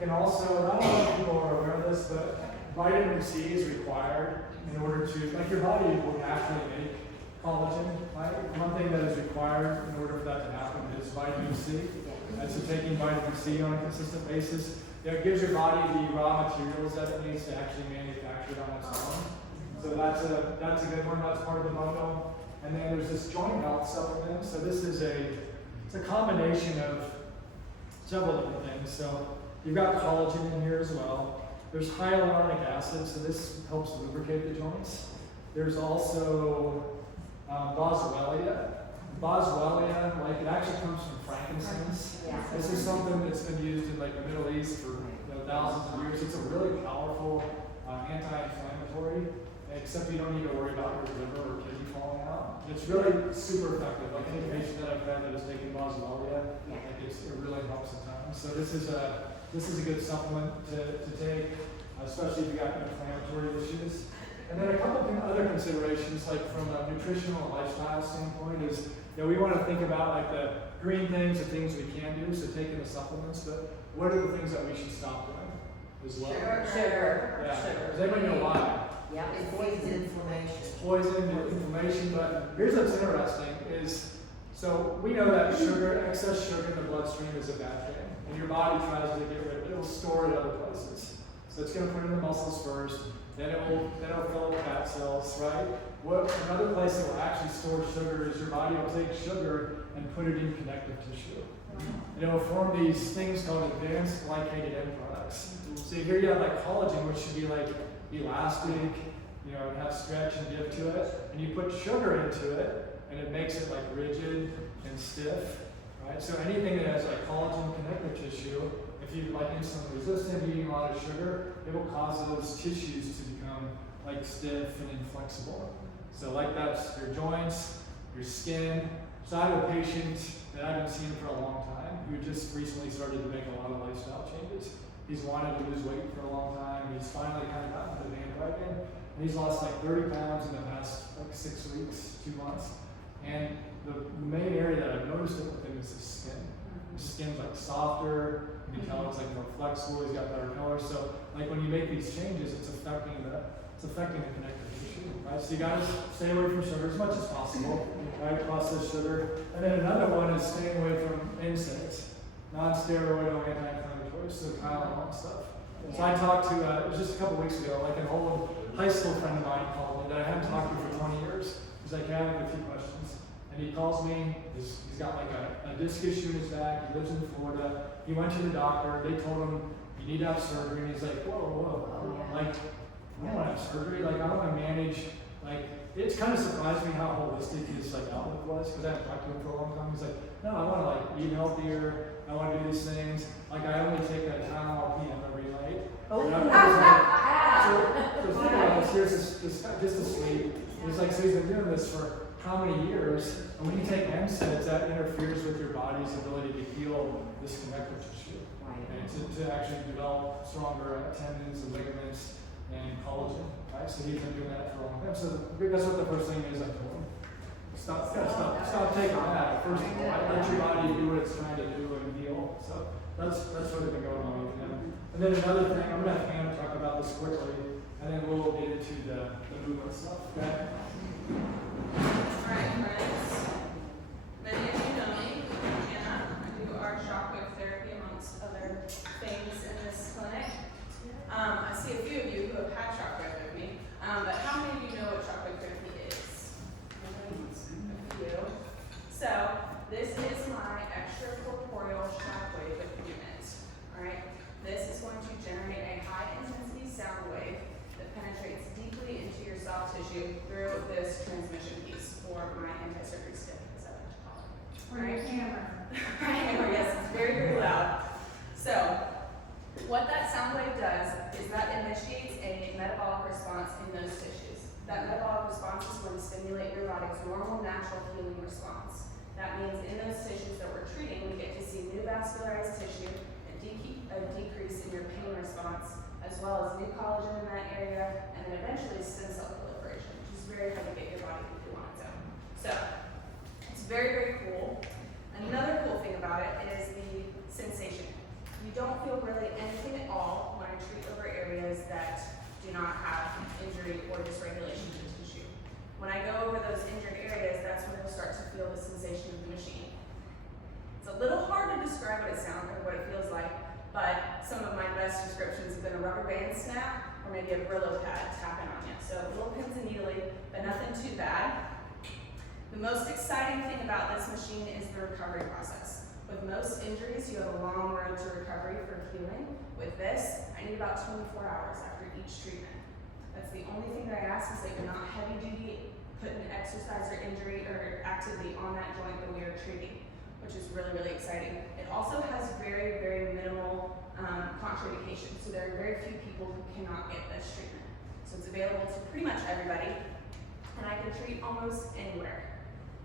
Can also, not a lot of people are aware of this, but vitamin C is required in order to, like your body will naturally make collagen, right? One thing that is required in order for that to happen is vitamin C. And so taking vitamin C on a consistent basis, it gives your body the raw materials that it needs to actually manufacture it on its own. So that's a good one. That's part of the bundle. And then there's this joint health supplement. So this is it's a combination of several different things. So you've got collagen in here as well. There's hyaluronic acid, so this helps lubricate the joints. There's also boswellia. Boswellia, like it actually comes from frankincense. This is something that's been used in like the Middle East for thousands of years. It's a really powerful anti-inflammatory, except you don't need to worry about your liver or kidney falling out. And it's really super effective. Like any patient that I've had that has taken boswellia, like it really helps at times. So this is a good supplement to take, especially if you got inflammatory issues. And then a couple of other considerations, like from a nutritional and lifestyle standpoint, is we want to think about like the green things, the things we can do, so taking the supplements, but what are the things that we should stop doing as well? Sugar. Yeah. Does anybody know why? Yeah. It poisons inflammation. It's poison, inflammation, but here's what's interesting is, so we know that excess sugar in the bloodstream is a bad thing, and your body tries to get rid of it. It will store it other places. So it's going to put it in the muscles first, then it'll fill up with fat cells, right? Another place that will actually store sugar is your body will take sugar and put it in connective tissue. And it will form these things called advanced glycated end products. So here you have like collagen, which should be like elastic, and have stretch and give to it. And you put sugar into it, and it makes it like rigid and stiff, right? So anything that has like collagen connective tissue, if you're like insulin resistant, eating a lot of sugar, it will cause those tissues to become like stiff and inflexible. So like that's your joints, your skin. So I have a patient that I've been seeing for a long time who just recently started to make a lot of lifestyle changes. He's wanted to lose weight for a long time. He's finally kind of gotten the bandwagon. And he's lost like 30 pounds in the past like 6 weeks, 2 months. And the main area that I've noticed it with him is his skin. His skin's like softer. You can tell it's like more flexible. He's got better color. So like when you make these changes, it's affecting the connective tissue, right? So you gotta stay away from sugar as much as possible, right? Processed sugar. And then another one is staying away from NSAIDs, non-steroidal anti-inflammatories, so Tylenol and stuff. So I talked to, it was just a couple weeks ago, like an old high school friend of mine called me that I haven't talked to for 20 years. He's like, yeah, I have a few questions. And he calls me, he's got like a disc issue in his back, he lives in Florida. He went to the doctor, they told him, you need to have surgery, and he's like, whoa, like, I don't want to have surgery, like, I want to manage, like, it's kind of surprised me how holistic his, like, outlook was, because I haven't talked to him for a long time. He's like, no, I want to, like, eat healthier, I want to do these things, like, I only take that Tylenol PM every night. And I'm like, so think about this, here's this guy, just asleep. And he's like, so he's been doing this for how many years? And when you take NSAIDs, that interferes with your body's ability to heal this connective tissue. And to actually develop stronger tendons and ligaments and collagen, right? So he's been doing that for a long time. So that's what the first thing is I told him. Stop taking that. First of all, let your body do what it's trying to do and heal. So that's sort of been going on with him. And then another thing, I'm gonna have Hannah talk about this quickly, and then we'll get into the movement stuff. Okay? Alright, friends. Many of you know me, Hannah. I do our shockwave therapy amongst other things in this clinic. I see a few of you who have had shockwave with me, but how many of you know what shockwave therapy is? A few. So, this is my extracorporeal shockwave unit. Alright? This is going to generate a high intensity sound wave that penetrates deeply into your soft tissue through this transmission piece, or my anti-surgery stick, as I like to call it. Right, hammer. Hammer, yes, it's very, very loud. So, what that sound wave does is that initiates a metabolic response in those tissues. That metabolic response is going to stimulate your body's normal, natural healing response. That means in those tissues that we're treating, we get to see new vascularized tissue, a decrease in your pain response, as well as new collagen in that area, and then eventually stem cell proliferation, which is very hard to get your body to do on its own. So, it's very, very cool. Another cool thing about it is the sensation. You don't feel really anything at all when I treat over areas that do not have injury or dysregulation in the tissue. When I go over those injured areas, that's when you'll start to feel the sensation of the machine. It's a little hard to describe The most exciting thing about this machine is the recovery process. With most injuries, you have a long road to recovery for healing. With this, I need about 24 hours after each treatment. That's the only thing that I ask is that you're not heavy duty, put an exercise or injury or activity on that joint that we are treating, which is really, really exciting. It also has very, very minimal contraindications. So there are very few people who cannot get this treatment. So it's available to pretty much everybody. And I can treat almost anywhere.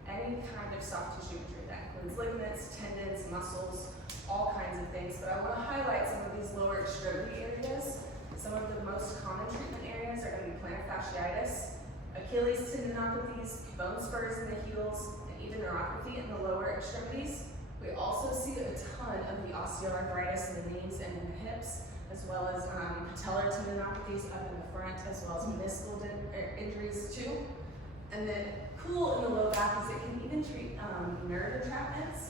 Any kind of soft tissue injury. That includes ligaments, tendons, muscles, all kinds of things. But I want to highlight some of these lower extremity areas. Some of the most common treatment areas are going to be plantar fasciitis, Achilles tendinopathies, bone spurs in the heels, and even neuropathy in the lower extremities. We also see a ton of the osteoarthritis in the knees and in the hips, as well as patellar tendinopathies up in the front, as well as meniscal injuries too. And then cool in the low back is it can even treat nerve entrapments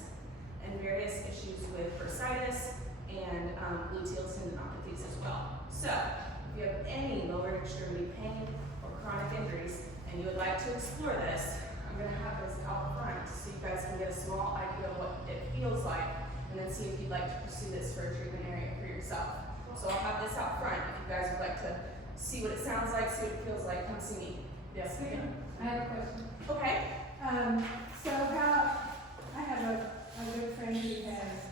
and various issues with bursitis and gluteal tendinopathies as well. So if you have any lower extremity pain or chronic injuries and you would like to explore this, I'm going to have this out front so you guys can get a small idea of what it feels like and then see if you'd like to pursue this for a treatment area for yourself. So I'll have this out front if you guys would like to see what it sounds like, see what it feels like, come see me. Yes, ma'am. I have a question. Okay. So I have a good friend who has,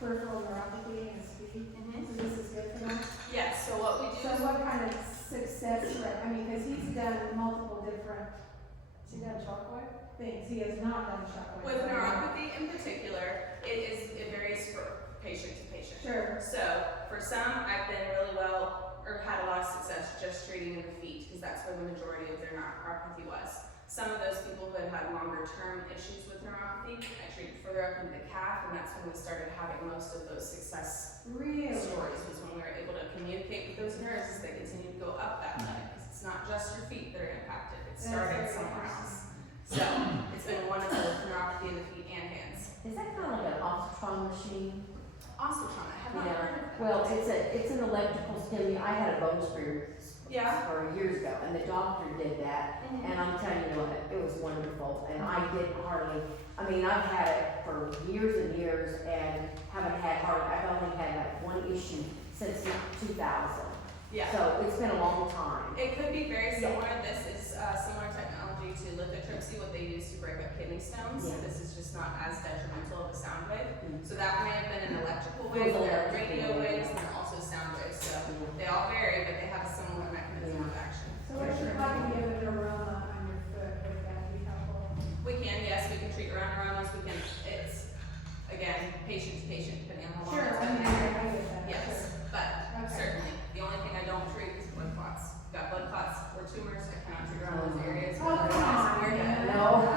peripheral neuropathy in his feet. So this is good for that? Yes, so what we do So is what kind of success rate, I mean, because he's done multiple different, has he done shockwave things? He has not done shockwave. with neuropathy in particular, it varies for patient to patient. Sure. So for some, I've been really well, or had a lot of success just treating in the feet, because that's where the majority of their neuropathy was. Some of those people who had had longer term issues with neuropathy, I treated further up into the calf, and that's when we started having most of those success Really? stories, was when we were able to communicate with those nerves as they continue to go up that leg, because it's not just your feet that are impacted, it started somewhere else. So it's been one of the neuropathy in the feet and hands. Is that kind of like an Ostrom machine? Osteotron, I have not Yeah. heard of that. Well, it's an electrical stimulation. I had a bone spur Yeah. for years ago, and the doctor did that, Mhm. and I'm telling you what, it was wonderful, and I didn't hardly, I mean, I've had it for years and years, and haven't had I've only had like one issue since 2000. Yeah. So it's been a long time. It could be very similar. This is similar technology to lithotripsy, what they use to break up kidney stones. Yeah. This is just not as detrimental of a sound wave. Mm. So that may have been an electrical It wave, was there are electrical radio wave. waves, and there are also sound waves. So they all vary, but they have a similar mechanism of action. So what if I can give an aroma on your foot, would that be helpful? We can, yes, we can treat around aromas. We can, it's, again, patient to patient, depending on how long Sure, it's I been mean, there. I get that. Yes, sure. but Okay. certainly, the only thing I don't treat is blood clots. Got blood clots or tumors, I cannot treat around those areas. Oh, come on, We're good. man. No.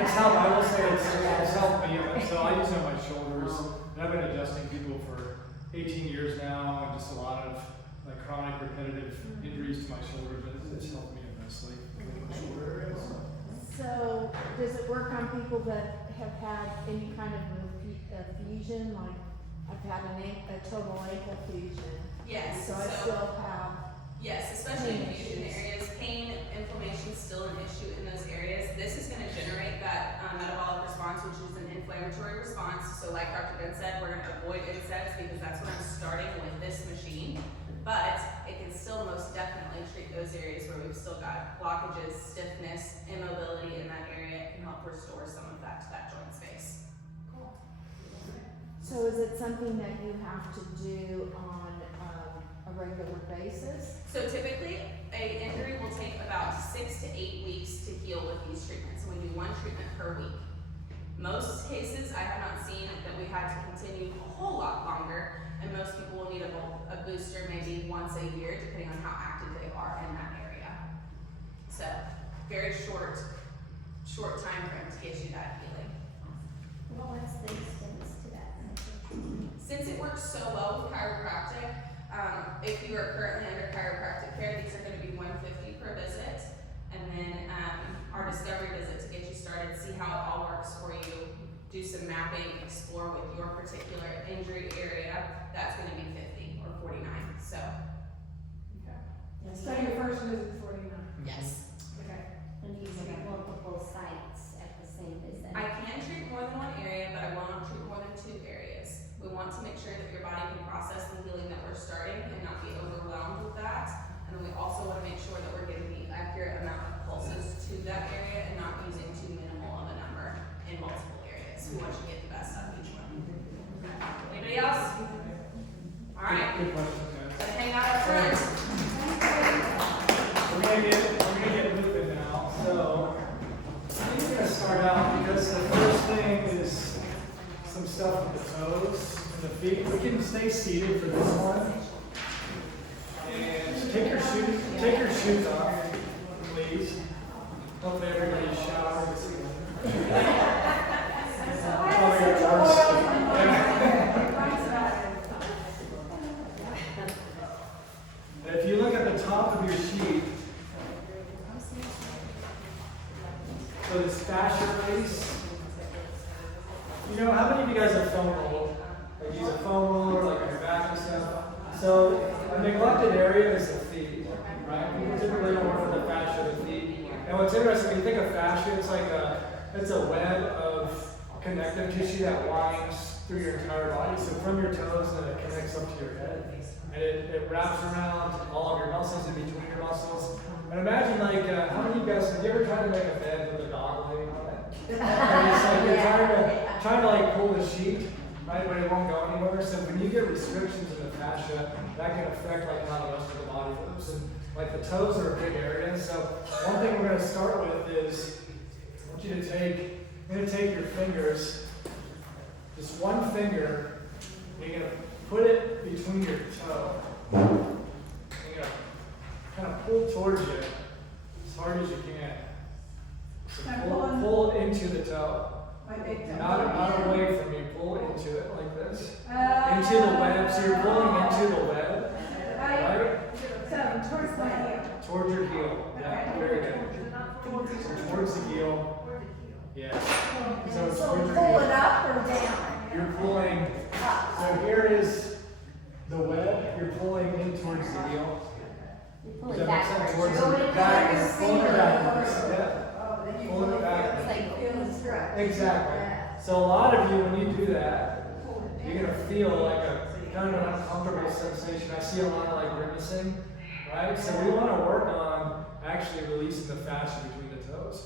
It's helped, I will say it's helped me, so I use it on my shoulders, and I've been adjusting people for 18 years now, and just a lot of like chronic repetitive injuries to my shoulders, and it's helped me immensely with my shoulder area, so. So, does it work on people that have had any kind of fusion, like I've had a total ankle fusion? Yes, So I still have, yes, especially in Pain fusion issues. areas, pain, inflammation is still an issue in those areas. This is gonna generate that metabolic response, which is an inflammatory response. So like Dr. Ben said, we're gonna avoid insects because that's when I'm starting with this machine. But it can still most definitely treat those areas where we've still got blockages, stiffness, immobility in that area. It can help restore some of that to that joint space. so is it something that you have to do on a regular basis? So typically, a injury will take about 6 to 8 weeks to heal with these treatments, and we do one treatment per week. Most cases, I have not seen that we had to continue a whole lot longer, and most people will need a booster maybe once a year, depending on how active they are in that area. So, very short time frame to get you that healing. What's the extent to that? Since it works so well with chiropractic, if you are currently under chiropractic care, these are going to be $150 per visit, and then our discovery visit to get you started, see how it all works for you, do some mapping, explore with your particular injury area. That's going to be $50 or $49. So So your first visit is 49. yes, Okay. And do you see multiple that area and not using too minimal of a number in multiple areas. We want you to get the best out of each one. Anybody else? All right. Good question, guys. Let's hang out up front. We're gonna get moving now. So I think we're gonna start out because the first thing is some stuff with the toes and the feet. We can stay seated for this one. And take your shoes off, please. Hopefully everybody showered. Probably got worse. And if you look at the top of your sheet, so this fascia base, you know, how many of you guys have foam rolled? Like use a foam roller, like on your back and stuff? So a neglected area is the feet, right? People typically don't work with the fascia of the feet. And what's interesting, when you think of fascia, it's a web of connective tissue that winds through your entire body. So from your toes, and it connects up to your head. And it wraps around all of your muscles, in between your muscles. And imagine how many of you guys, have you ever tried to make a bed with a dog laying on it? And it's like you're trying to pull the sheet, right, but it won't go anywhere. So when you get restrictions in the fascia, that can affect how the rest of the body moves. And the toes are a big area. So one thing we're going to start with is, I want you to take your fingers, just one finger, and you're going to put it between your toe. You're going to kind of pull towards you as hard as you can. So pull into the toe. Not away from you. Pull into it like this. Into the web. So you're pulling into the web. Right? So, towards my heel. Towards your heel. Yeah, very good. So towards the heel. Yeah. So it's So towards your pull it heel. up or down? You're pulling. So here is the web. You're pulling in towards the heel. You pull Does it that make sense? backwards. Towards the backwards. Pulling it backwards. Yeah. Oh, then you Pulling it backwards. feel the stretch. Exactly. So a lot of you, when you do that, you're gonna feel like a kind of an uncomfortable sensation. I see a lot of grimacing, right? So we want to work on actually releasing the fascia between the toes.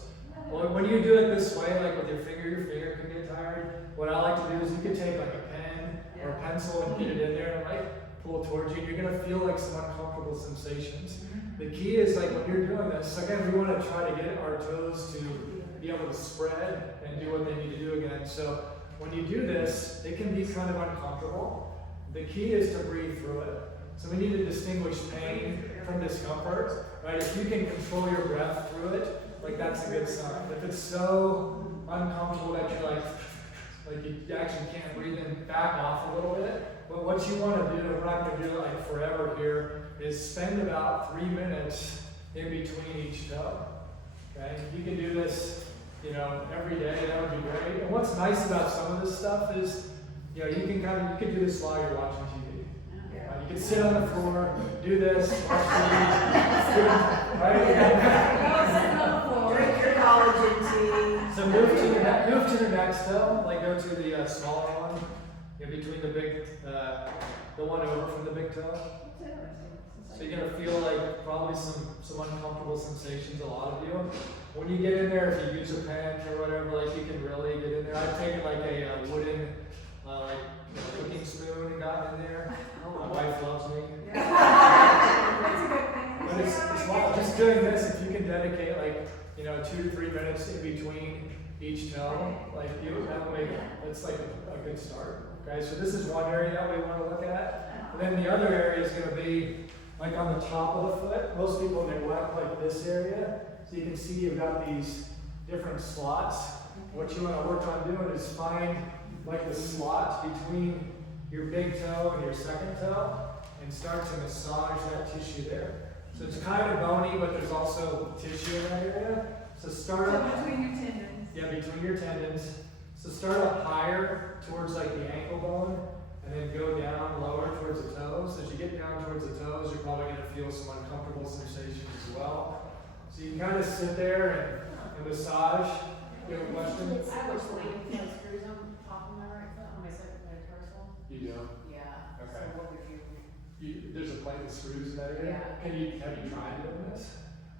Well, when you do it this way, with your finger can get tired. What I like to do is you can take a pen or a pencil and get it in there and pull towards you. You're gonna feel some uncomfortable sensations. The key is when you're doing this, again, we want to try to get our toes to be able to spread and do what they need to do again. So when you do this, it can be kind of uncomfortable. The key is to breathe through it. So we need to distinguish pain from discomfort, right? If you can control your breath through it, that's a good sign. If it's so uncomfortable that you're you actually can't breathe, and back off a little bit. But what you want to do, and we're not going to do it forever here, is spend about 3 minutes in between each toe. Okay? You can do this, every day. That would be great. And what's nice about some of this stuff is, you can do this while you're watching TV. You can sit on the floor, do this, watch TV, right? Drink your collagen tea. So move to the next toe. Go to the smaller one, in between the one over from the big toe. So you're gonna feel probably some uncomfortable sensations. A lot of you. When you get in there, if you use a pen or whatever, you can really get in there. I've taken a wooden cooking spoon and gotten in there. My wife loves me. But it's wild. Just doing this, if you can dedicate 2 to 3 minutes in between each toe, that'll make it's a good start. Okay, so this is one area that we want to look at. And then the other area is going to be on the top of the foot. Most people neglect this area. So you can see you've got these different slots. What you want to work on doing is find the slots between your big toe and your second toe and start to massage that tissue there. So it's kind of bony, but there's also tissue in that area. So start up between your tendons. Yeah, between your tendons. So start up higher towards the ankle bone and then go down lower towards the toes. As you get down towards the toes, you're probably going to feel some uncomfortable sensations as well. So you can kind of sit there and massage. You have a question? I was waiting for the screws on top of my right foot on my second metatarsal. You do? Yeah. Okay. So what would you? There's a plate with screws in that area? Yeah. Have you tried doing this?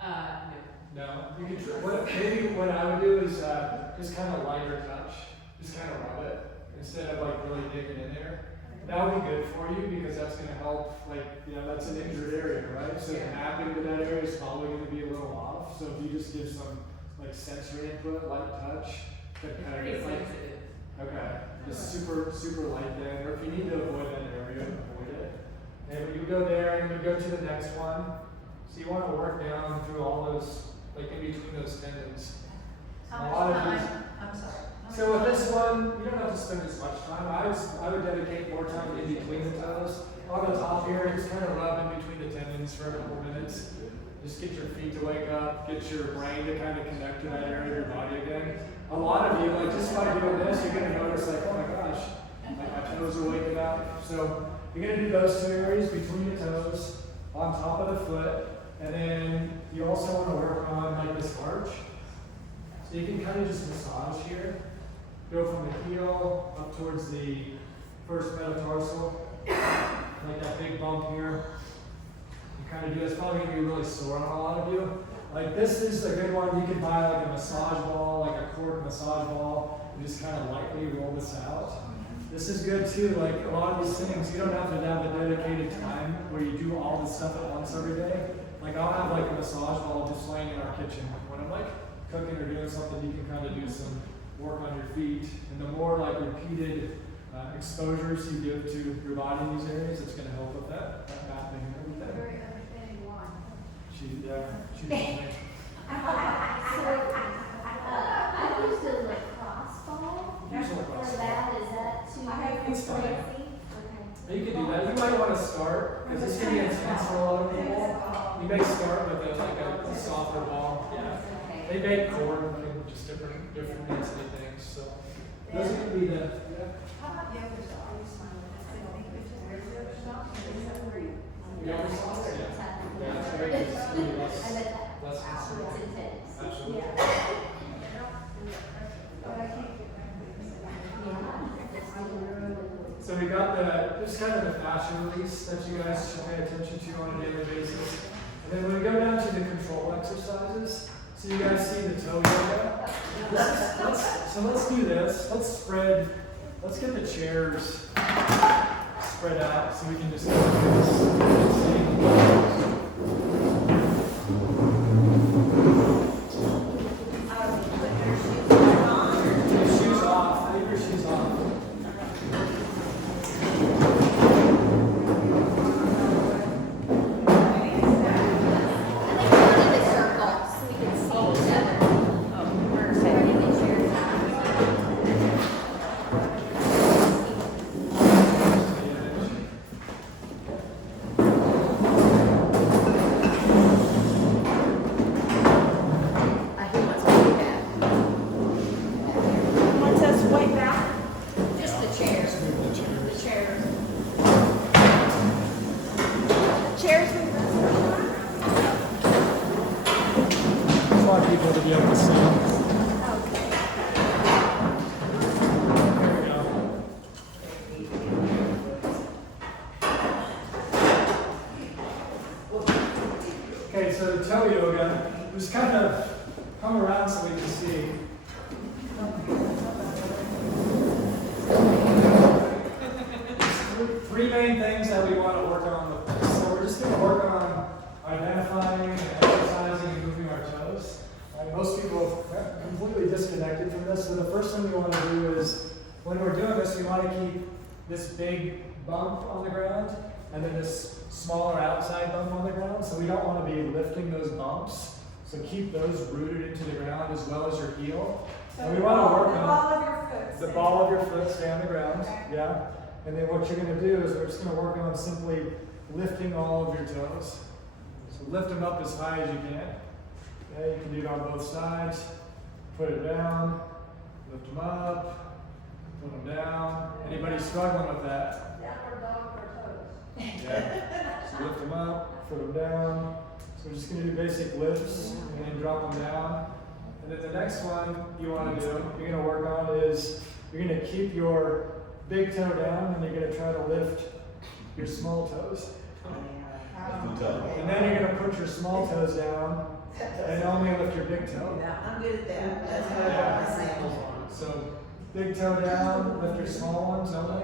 No. No, you can try, what I would do is, just kind of lighter touch, just kind of rub it, instead of like really digging in there. That would be good for you, because that's gonna help, like, you know, that's an injured area, right? So tapping to that area is probably gonna be a little off, so if you just give some, like, sensory input, light touch, that kind of get like, okay, just super light then, or if you need to avoid that area, avoid it. And when you go there, and we go to the next one, so you wanna work down through all those, like in between those tendons. How A much lot of time? these- I'm sorry. So with this one, you don't have to spend as much time. I would dedicate more time in between the toes. On the top here, just kind of rub in between the tendons for a couple minutes. Just get your feet to wake up, get your brain to kind of connect to that area of your body again. A lot of you, like just by doing this, you're gonna notice like, oh my gosh, like my toes are waking up. So you're gonna do those two areas between your toes, on top of the foot, and then you also want to work on like this arch. So you can kind of just massage here. Go from the heel up towards the first metatarsal, like that big bump here. You kind of do, it's probably gonna be really sore on a lot of you. Like this is a good one, you could buy like a massage ball, like a cork massage ball, and just kind of lightly roll this out. This is good too, like a lot of these things, you don't have to have a dedicated time where you do all this stuff at once every day. Like I'll have like a massage ball just laying in our kitchen. When I'm like cooking or doing something, you can kind of do some work on your feet, and the more like repeated exposures you give to your body in these areas, it's going to help with that back thing and everything. Very understanding one. She's So, I used a lacrosse ball for that, is that too I have It's fine. crazy? Okay. You can do that. You might want to start, because this can be intense for a lot of people. You may start with a softer ball. Yeah. They make cord, like just different density things. So those can be the. How about the other side? Where's the other side? Is that where you- The other side? Yeah. Yeah, it's great. It's really less- I bet that, less it's constricting. intense. Absolutely. Yeah. But I can't get back to this. So we got just kind of the fascia release that you guys should pay attention to on a daily basis. And then when we go down to the control exercises, so you guys see the toe yoga. Let's do this. Let's get the chairs spread out so we can just go through this. Your shoes off. Leave your shoes off. Wants us way back. Just the chairs, the chairs. Chairs we Just want people to be able to see. There we go. Okay, so the toe yoga, just kind of come around so we can see. Three main things that we want to work on with this. So we're just going to work on identifying and exercising and moving our toes. Most people are completely disconnected from this. So the first thing we want to do is, when we're doing this, we want to keep this big bump on the ground and then this smaller outside bump on the ground. So we don't want to be lifting those bumps. So keep those rooted into the ground as well as your heel. And we want to work The on ball of your foot. the ball of your foot stay on the ground. Okay. Yeah. And then what you're going to do is we're just going to work on simply lifting all of your toes. So lift them up as high as you can. Okay, you can do it on both sides. Put it down, lift them up, put them down. Anybody struggling with that? Downward dog for toes. Yeah. So lift them up, put them down. So we're just going to do basic lifts and then drop them down. And then the next one you want to do, you're going to work on is you're going to keep your big toe down and you're going to try to lift your small toes. And then you're going to put your small toes down and only lift big toe. Yeah, I'm good at that. That's how Yeah. I say. So big toe down, lift your small ones only.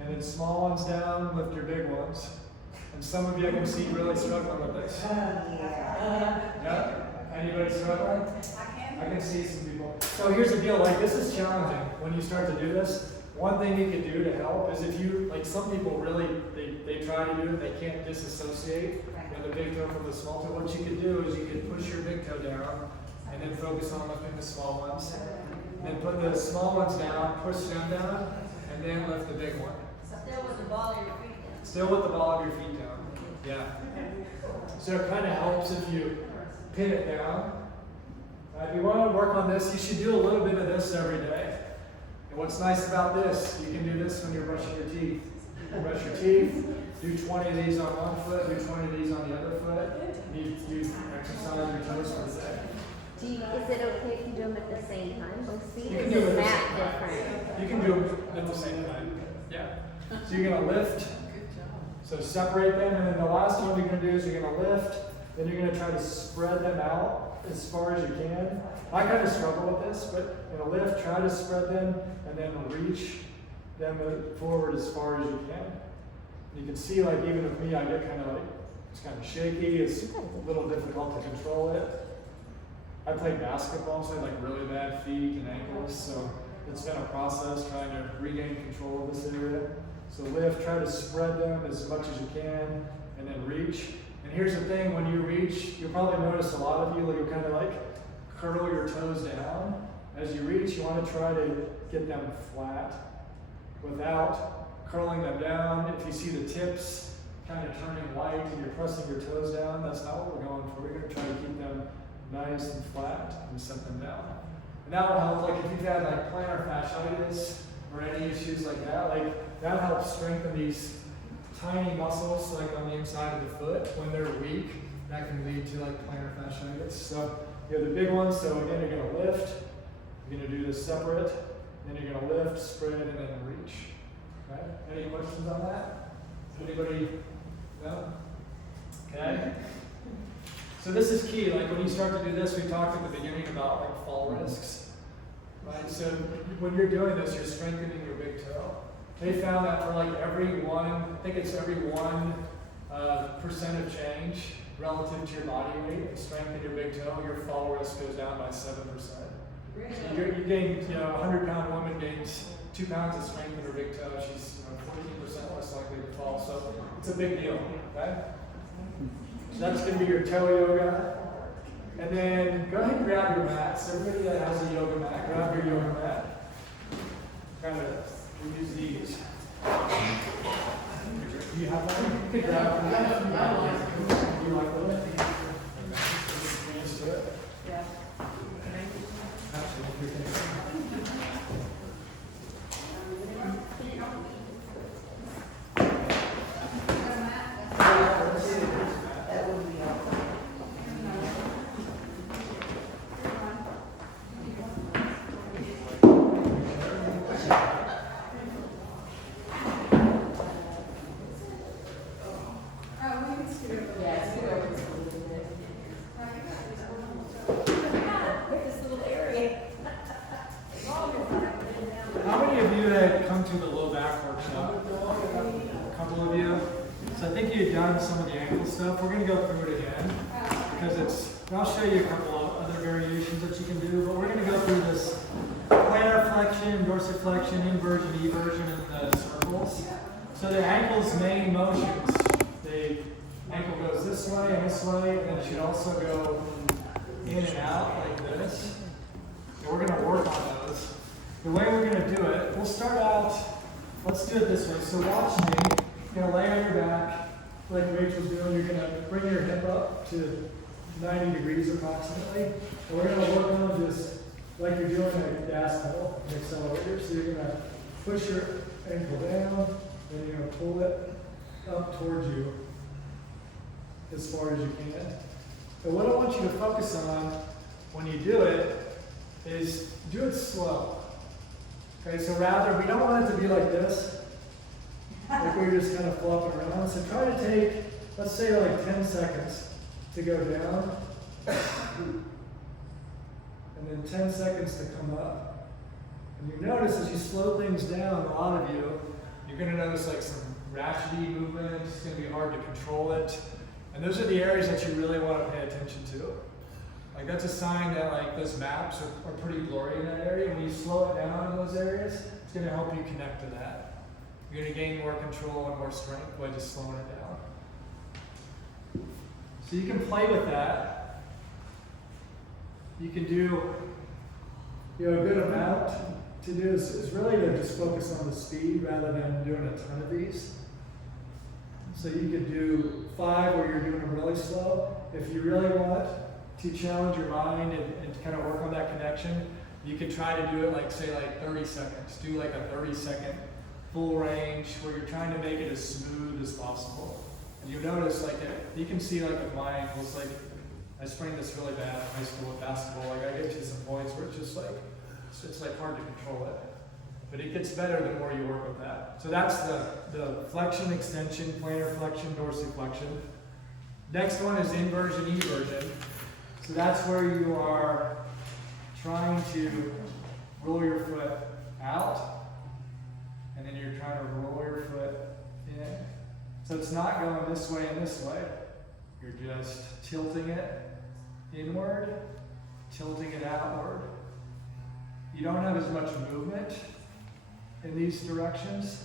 And then small ones down, lift your big ones. And some of you I can see really struggling with this. Yeah? Anybody struggling? I can see some people. So here's the deal, like this is challenging when you start to do this. One thing you can do to help is if you, like some people really, they try to do it, they can't disassociate the big toe from the small toe. What you could do is you could push your big toe down and then focus on lifting the small ones. Then put the small ones down, push them down, and then lift the big one. Still with the ball of your feet down. Still with the ball of your feet down. Yeah. So it kind of helps if you pin it down. If you want to work on this, you should do a little bit of this every day. And what's nice about this, you can do this when you're brushing your teeth. You brush your teeth, do 20 of these on one foot, do 20 of these on the other foot. You exercise your toes for the day. Is it okay if you do them at the same time? Both feet? You Or can do is it at the that same time. different? You can do them at the same time. Yeah. So you're going to lift. So separate them, and then the last one you're going to do is you're going to lift. Then you're going to try to spread them out as far as you can. I kind of struggle with this, but you're going to lift, try to spread them, and then reach them forward as far as you can. You can see, like, even with me, I get kind of like, it's kind of shaky. It's a little difficult to control it. I played basketball, so I had like really bad feet and ankles, so it's been a process trying to regain control of this area. So lift, try to spread them as much as you can, and then reach. And here's the thing, when you reach, you'll probably notice a lot of you, you'll kind of like curl your toes down. As you reach, you want to try to get them flat without curling them down. If you see the tips kind of turning white and you're pressing your toes down, that's not what we're going for. We're going to try to keep them nice and flat and set them down. And that will help, like if you've had like plantar fasciitis or any issues like that helps strengthen these tiny muscles like on the inside of the foot. When they're weak, that can lead to like plantar fasciitis. So you have the big ones, so again you're going to lift, you're going to do this separate, then you're going to lift, spread, and then reach. Okay? Any questions on that? Anybody? No? Okay? So this is key, like when you start to do this, we talked at the beginning about like fall risks, right? So when you're doing this, you're strengthening your big toe. They found that for like every 1% of change relative to your body weight and strength in your big toe, your fall risk goes down by 7%. So you gain, 100-pound woman gains 2 pounds of strength in her big toe, she's 14% less likely to fall. So it's a big deal, okay? So that's going to be your toe yoga. And then go ahead and grab your mats. Everybody that has a yoga mat, grab your yoga mat. Kind of use these. Do you have one? You can grab one. Do you like one? You're used to it? Yeah. Absolutely. That would be helpful. How many of you had come to the low back workshop? A couple of you. So I think you had done some of the ankle stuff. We're going to go through it again because and I'll show you a couple of other variations that you can do, but we're going to go through this plantar flexion, dorsiflexion, inversion, eversion, and the circles. So the ankle's main motions, the ankle goes this way, and then it should also go in and out like this. So we're going to work on those. The way we're going to do it, we'll start out, let's do it this way. So watch me. You're going to lay on your back like Rachel's doing. You're going to bring your hip up to 90 degrees approximately. And we're going to work on just like you're doing a gas pedal, an accelerator. So you're going to push your ankle down, then you're going to pull it up towards you as far as you can. So what I want you to focus on when you do it is do it slow. Okay, so rather, we don't want it to be like this, like we're just kind of flopping around. So try to take, let's say like 10 seconds to go down. then 10 seconds to come up. And you notice as you slow things down, a lot of you, you're gonna notice like some ratchety movement, it's gonna be hard to control it. And those are the areas that you really wanna pay attention to. Like that's a sign that like those maps are pretty blurry in that area. When you slow it down in those areas, it's gonna help you connect to that. You're gonna gain more control and more strength by just slowing it down. So you can play with that. You can do, a good amount to do is really to just focus on the speed rather than doing a ton of these. So you could do 5 where you're doing them really slow. If you really want to challenge your mind and kind of work on that connection, you can try to do it like say like 30 seconds. Do like a 30-second full range where you're trying to make it as smooth as possible. And you notice like you can see like with my ankles, like I sprained this really bad in high school with basketball. Like I get to some points where it's just like, it's like hard to control it. But it gets better the more you work with that. So that's the flexion, extension, plantar flexion, dorsiflexion. Next one is inversion, eversion. So that's where you are trying to roll your foot out, and then you're trying to roll your foot in. So it's not going this way and this way. You're just tilting it inward, tilting it outward. You don't have as much movement in these directions.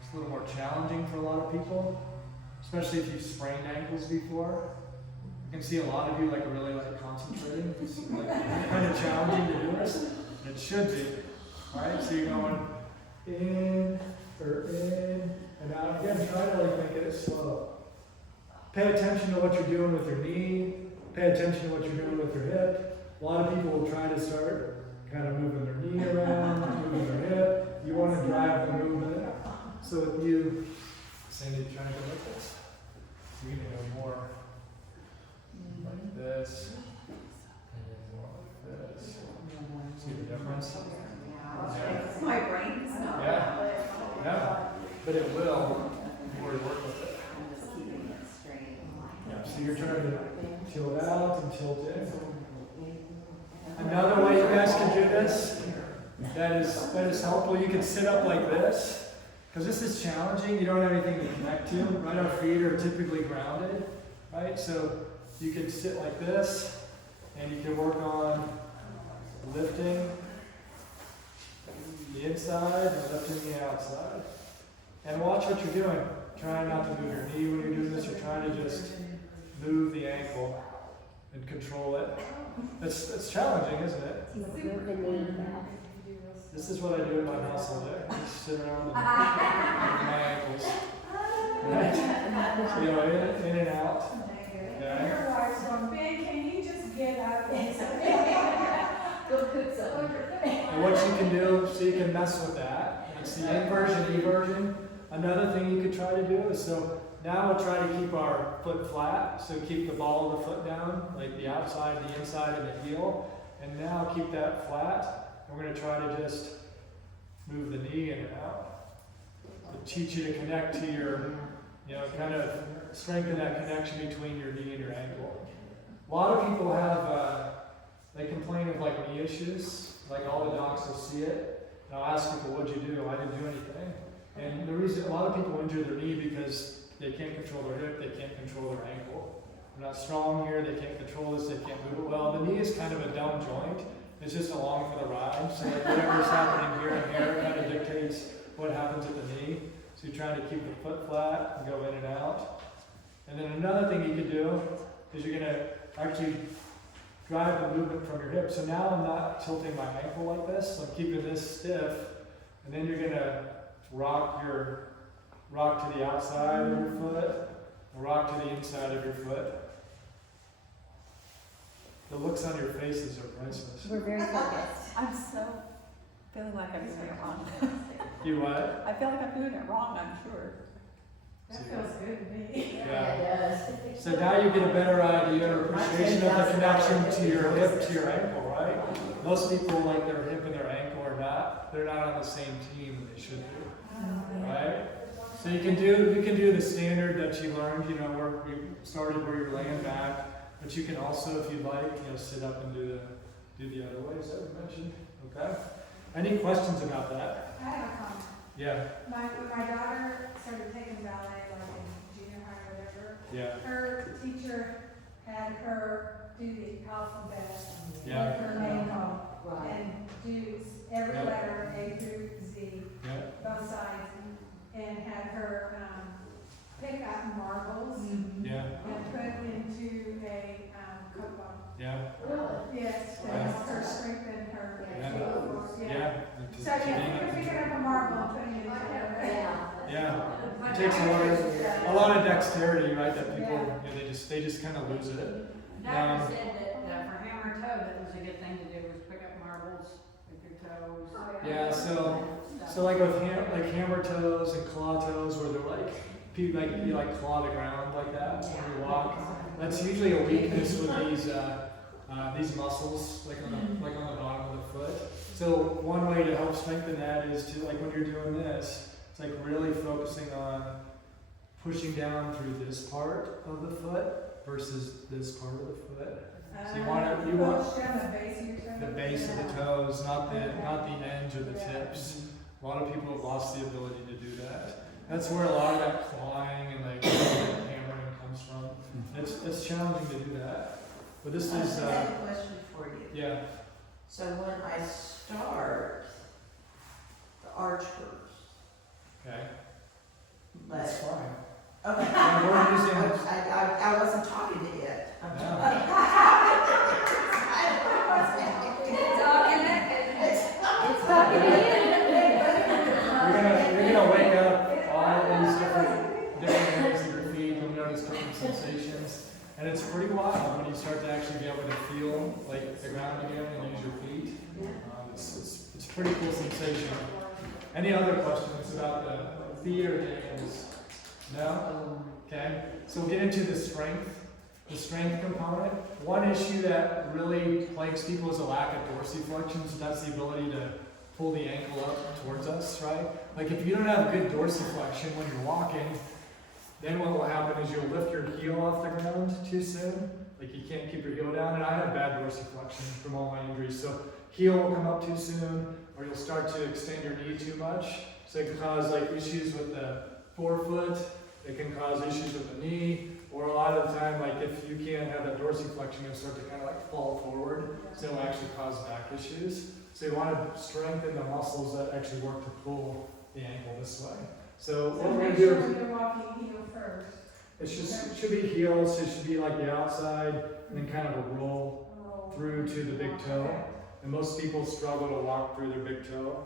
It's a little more challenging for a lot of people, especially if you've sprained ankles before. You can see a lot of you like really like concentrating. It's like kind of challenging to do this. It should be. Alright, so you're going in and out. Again, try to like make it slow. Pay attention to what you're doing with your knee. Pay attention to what you're doing with your hip. A lot of people will try to start kind of moving their knee around, moving their hip. You want to drive the movement. So with you, Sandy, trying to go like this. You're going to go more like this, and then more like this. See the difference? Yeah. My brain's not. Yeah. Yeah. But it will the more you work with it. Yeah. So you're trying to tilt out and tilt in. Another way you guys can do this that is helpful, you can sit up like this, because this is challenging. You don't have anything to connect to, right? Our feet are typically grounded, right? So you can sit like this, and you can work on lifting the inside and lifting the outside. And watch what you're doing. Try not to move your knee when you're doing this. You're trying to just move the ankle and control it. It's challenging, isn't it? Move the knee back. This is what I do in my house all day. I just sit around and move my ankles. Right? You know, in and out. Okay. Your wife's going, Ben, can you just get up and Go cook something. And what you can do, so you can mess with that. It's the inversion, eversion. Another thing you could try to do is, so now we'll try to keep our foot flat. So keep the ball of the foot down, like the outside, the inside, and the heel. And now keep that flat. We're going to try to just move the knee in and out. To teach you to connect to your, kind of strengthen that connection between your knee and your ankle. A lot of people have, they complain of like knee issues. Like all the docs will see it. And I'll ask people, what'd you do? I didn't do anything. And the reason, a lot of people injure their knee because they can't control their hip, they can't control their ankle. They're not strong here, they can't control this, they can't move it well. The knee is kind of a dumb joint. It's just along for the ride. So like whatever's happening here and here kind of dictates what happens at the knee. So you're trying to keep the foot flat and go in and out. And then another thing you could do is you're going to actually drive the movement from your hip. So now I'm not tilting my ankle like this. So I'm keeping this stiff. And then you're going to rock to the outside of your foot, rock to the inside of your foot. The looks on your faces are priceless. We're very focused. I'm so feeling like I'm doing it wrong. You what? I feel like I'm doing it wrong, I'm sure. that feels good to me. Yeah. It does. So now you get a better idea and appreciation of the connection to your hip, to your ankle, right? Most people like their hip and their ankle are not, they're not on the same team that they should be, right? So you can do the standard that you learned, where we started where you're laying back, but you can also, if you'd like, sit up and do do the other ways that we mentioned. Okay. Any questions about that? I have a comment. Yeah. When my daughter started taking ballet, like in junior high or whatever, Yeah. her teacher had her do the alphabet, Yeah. like her name call, Right. and do every Yeah. letter A through Z, Yeah. both sides, and had her pick up marbles Yeah. and put into a cookbook. Yeah. Really? Yes, to Yeah. help her strengthen her. Yeah. Yeah. Yeah. So yeah, you're picking up a marble and putting it into a. Yeah. Yeah. It takes a lot of dexterity, right? That people, they just kind of lose it. Doctor said that for hammer toe, that was a good thing to do, was pick up marbles with your toes. Yeah. So like with hammer toes and claw toes, where they're like you like claw the ground like that when you walk. That's usually a weakness with these muscles, like on the bottom of the foot. So one way to help strengthen that is to, like when you're doing this, it's like really focusing on pushing down through this part of the foot versus this part of the foot. So you want Push down the base of your toe. the base of the toes, not the ends or the tips. A lot of people have lost the ability to do that. That's where a lot of that clawing and like hammering comes from. It's challenging to do that. But this I is have a question for you. yeah. So when I start, the arch hurts. Okay. But, That's fine. okay. Yeah, we're using I wasn't talking to it. I'm No. It's talking to you. You're gonna wake up all these different areas of your feet. You'll notice different sensations, and it's pretty wild when you start to actually be able to feel like the ground again and use your feet. It's a pretty cool sensation. Any other questions about the feet or the ankles? No? Okay. So we'll get into the strength component. One issue that really plagues people is a lack of dorsiflexion. So that's the ability to pull the ankle up towards us, right? Like if you don't have good dorsiflexion when you're walking, then what will happen is you'll lift your heel off the ground too soon. Like you can't keep your heel down. And I have bad dorsiflexion from all my injuries. So heel will come up too soon, or you'll start to extend your knee too much. So it can cause like issues with the forefoot. It can cause issues with the knee. Or a lot of the time, like if you can't have that dorsiflexion, you'll start to kind of like fall forward. So it'll actually cause back issues. So you want to strengthen the muscles that actually work to pull the ankle this way. So what we're make going to do sure is, when you're walking heel first. it should be heels, so it should be like the outside, and then kind of a roll through to the big toe. And most people struggle to walk through their big toe,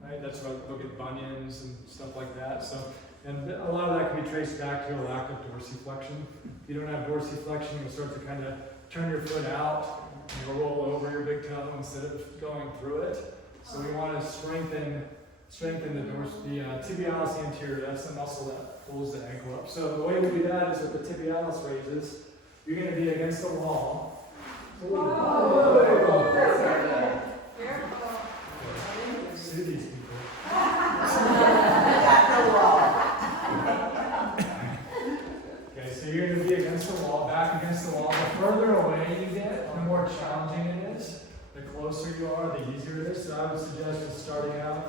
right? That's why they'll get bunions and stuff like that. So, and a lot of that can be traced back to a lack of dorsiflexion. If you don't have dorsiflexion, you'll start to kind of turn your foot out, and you'll roll over your big toe instead of going through it. So we want to strengthen the tibialis anterior. That's the muscle that pulls the ankle up. So the way we do that is with the tibialis raises, you're going to be against the wall. See these people. Okay, so you're going to be against the wall, back against the wall. The further away you get, the more challenging it is. The closer you are, the easier it is. So I would suggest just starting out,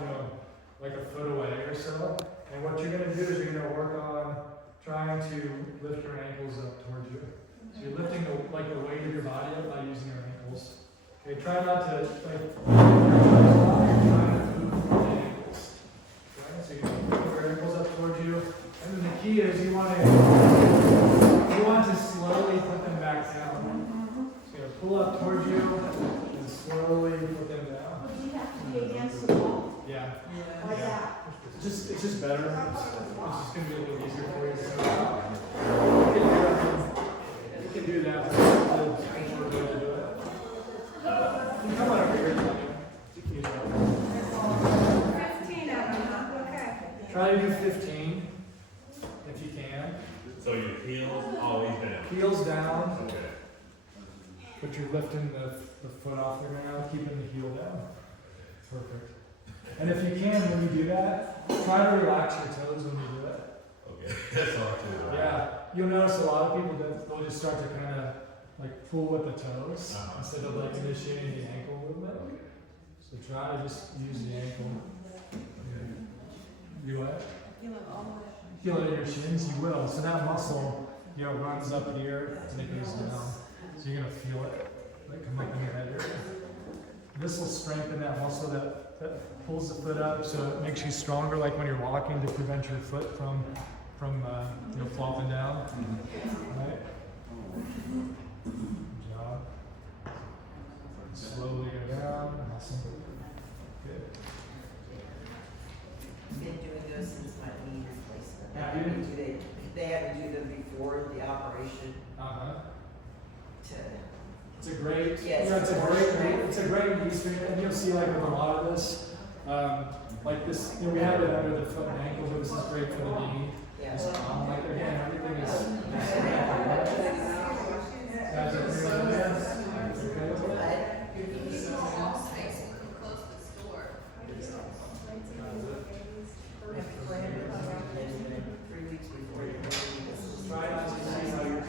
like a foot away or so. And what you're going to do is you're going to work on trying to lift your ankles up towards you. So you're lifting the weight of your body up by using your ankles. Okay, try not to try to move from the ankles. Okay, so you put your ankles up towards you. And then the key is you want to slowly put them back down. So you're going to pull up towards you and slowly put them down. You have to be against the wall. Yeah. Like Yeah. that. It's just better. It's just going to be a little easier for you. So you can do that. That's a short way to do it. You come on over here. You can use that. 15 of them, huh? Okay. Try to do 15 if you can. So your heels always down. Heels down, Okay. but you're lifting the foot off the ground, keeping the heel down. Perfect. And if you can, when you do that, try to relax your toes when you do it. Okay. That's hard too. Yeah, you'll notice a lot of people that they'll just start to kind of like pull with the toes Uh-huh. instead of like initiating the ankle movement. So try to just use the ankle. You what? Feel it in your shins, you will. So that muscle, runs up here and it goes down. So you're gonna feel it, like come up in your head area. This will strengthen that muscle that pulls the foot up, so it makes you stronger, like when you're walking, to prevent your foot from flopping down. Right? Good job. Slowly go down. Awesome. Good. I've been doing those since my knee replacement. Have you? They had to do them before the operation to. It's a great, Yes. it's a great knee strength, and you'll see like with a lot of this, like this, we have it under the foot and ankle, but this is great for the knee. Yeah. Like again, everything is. Guys, are you okay with it? Small space, we can close this door. 3 weeks before you Try not to see how you're.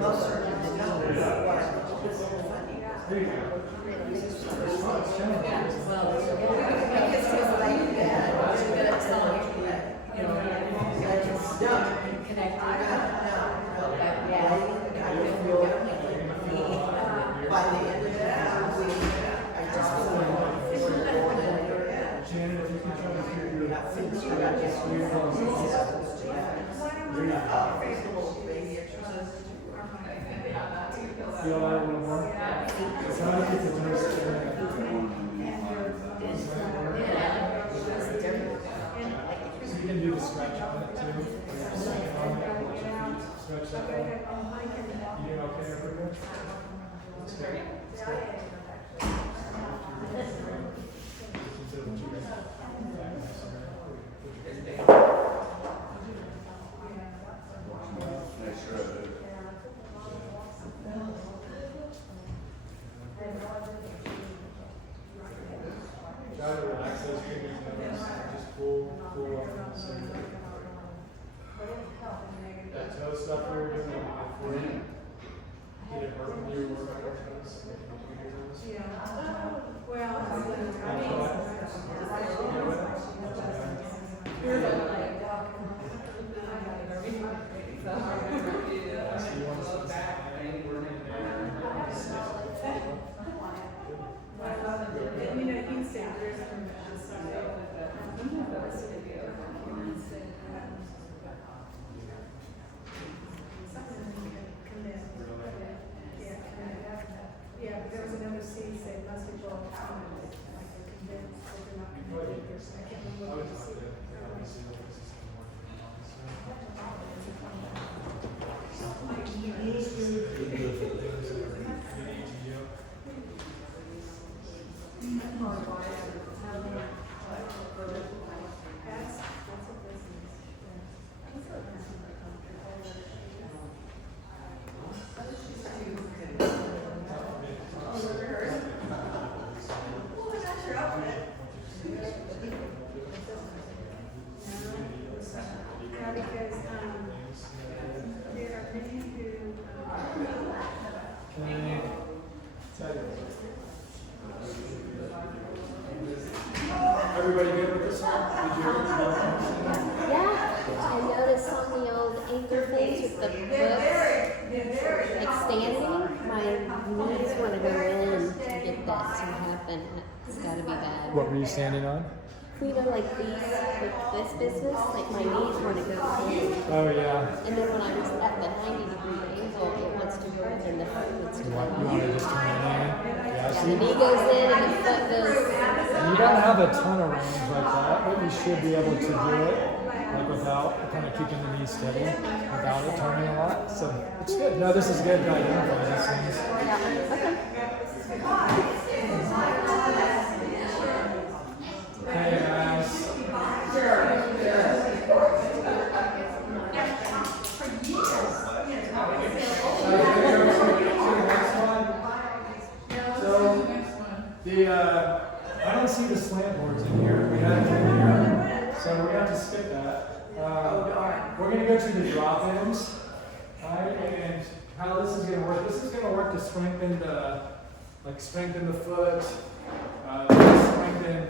most surgeons know There you go. By the end of that week, I just Shannon, if you can try to hear your baby exercise. feel that a little more. Try to keep the toes straight. So you can do the stretch on it too. Stretch that one. You doing okay over here? That's great. That's great. Try to relax those fingers and just pull up. That toe stuff we were doing before you. Did it hurt when you were working on your toes? Yeah, but there was another C said most people like they're convinced that they're not convicted. I can't remember what the C. Everybody good with this one? Did you hear Yeah, I noticed on the old ankle things with the books extending, my knees want to go in and get that to happen. It's got to be bad. What were you standing on? You know, like these, with this business, like my knees want to go in. Oh, yeah. And then when I was at the 90-degree angle, it wants to go in and the foot wants to You go want in. to just turn it in? Yeah, The see? knee goes in and the foot goes. You don't have a ton of range like that, but you should be able to do it like without kind of keeping the knee steady, without it turning a lot. So it's good. No, this is good to identify these things. Yeah, okay. Hey guys. I don't see the slant boards in here. We had it in here, so we're gonna have to skip that. We're gonna go to the drop-ins. is gonna work? This is gonna work to strengthen strengthen the foot, strengthen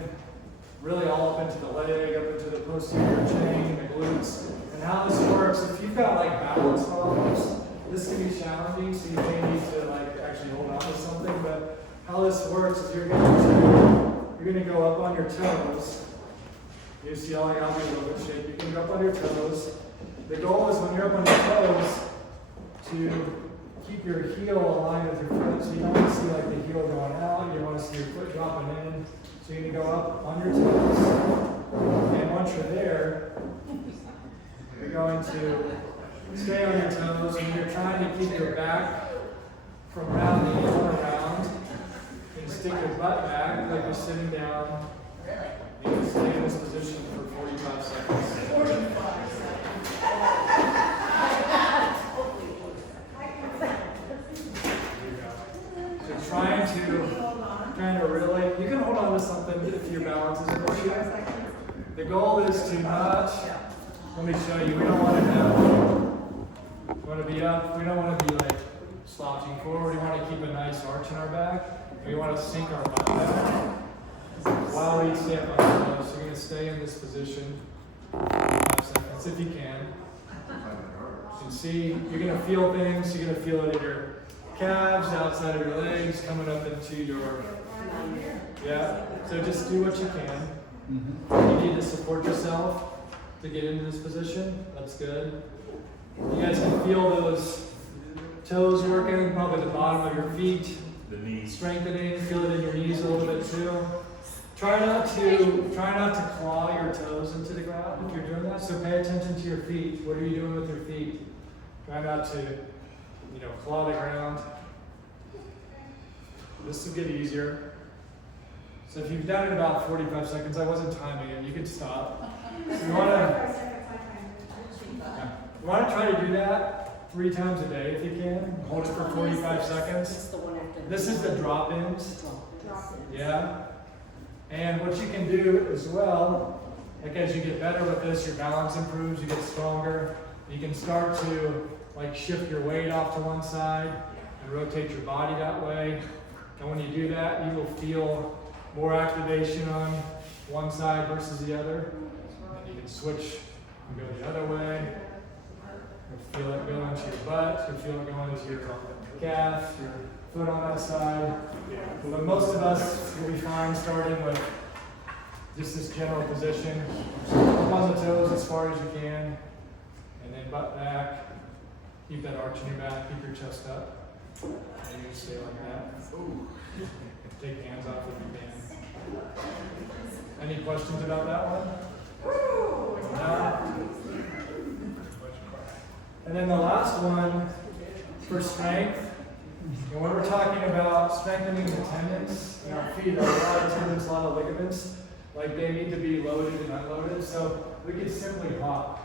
really all up into the leg, up into the posterior chain, the glutes. And how this works, if you've got like balance problems, this can be challenging, so you may need to like actually hold on to something. But how this works is you're gonna go up on your toes. You see how I got me a little bit shaky. You can go up on your toes. The goal is when you're up on your toes to keep your heel aligned with your foot. So you don't want to see like the heel going out. You want to see your foot dropping in. So you're going to go up on your toes. And once you're there, you're going to stay on your toes. And you're trying to keep your back from rounding and around. You can stick your butt back like you're sitting down. You can stay in this position for 45 seconds. 45 So trying to really, you can hold on to something if your balance is an issue. The goal is to not, let me show you, we don't want to be up, we don't want to be like slouching forward, we want to keep a nice arch in our back. We want to sink our butt back while we stay up on our toes. So you're going to stay in this position for 5 seconds if you can. You can see, you're going to feel things, you're going to feel it in your calves, outside of your legs, coming up into your, yeah, so just do what you can. You need to support yourself to get into this position, that's good. You guys can feel those toes working, probably the bottom of your feet, The knees. strengthening, feel it in your knees a little bit too. Try not to claw your toes into the ground if you're doing that, so pay attention to your feet. What are you doing with your feet? Try not to claw the ground. This will get easier. So if you've done it about 45 seconds, I wasn't timing it, you can stop. So you want to try to do that 3 times a day if you can. Hold it for 45 seconds. This is the drop-ins. Yeah. And what you can do as well, like as you get better with this, your balance improves, you get stronger. You can start to shift your weight off to one side and rotate your body that way. And when you do that, you will feel more activation on one side versus the other. And you can switch and go the other way. You'll feel it go into your butt, you'll feel it go into your calf, your foot on that side. But most of us will be fine starting with just this general position. Up on the toes as far as you can, and then butt back. Keep that arch in your back, keep your chest up. And you can stay like that. Take your hands off if you can. Any questions about that one? No? And then the last one for strength. And when we're talking about strengthening the tendons in our feet, there are a lot of tendons, a lot of ligaments, they need to be loaded and unloaded. So we can simply hop.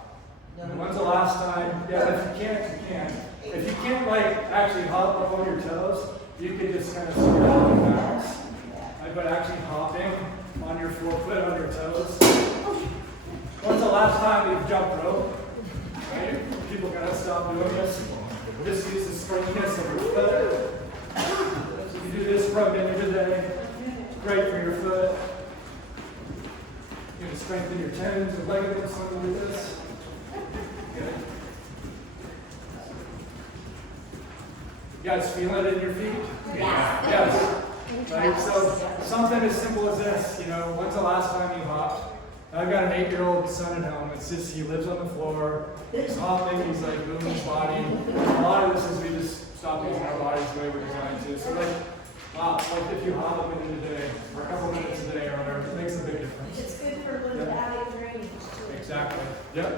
And when's the last time? Yeah, if you can't, you can. If you can't actually hop up on your toes, you can just kind of sit down and bounce. But actually hopping on your forefoot, on your toes. When's the last time you've jumped rope? Right? People gotta stop doing this. Just use the springiness of your foot. So you do this for a minute a day. Great for your foot. You're gonna strengthen your tendons and ligaments something like this. Good. You guys feel it in your feet? Yeah. Yes. Right? So something as simple as this, when's the last time you hopped? I've got an 8-year-old son at home. It's just he lives on the floor. He's hopping. He's moving his body. A lot of this is we just stop using our bodies the way we're designed to. So if you hop a minute a day, or a couple minutes a day, or whatever, it makes a big difference. It's good for lymphatic drainage. Exactly. Yep.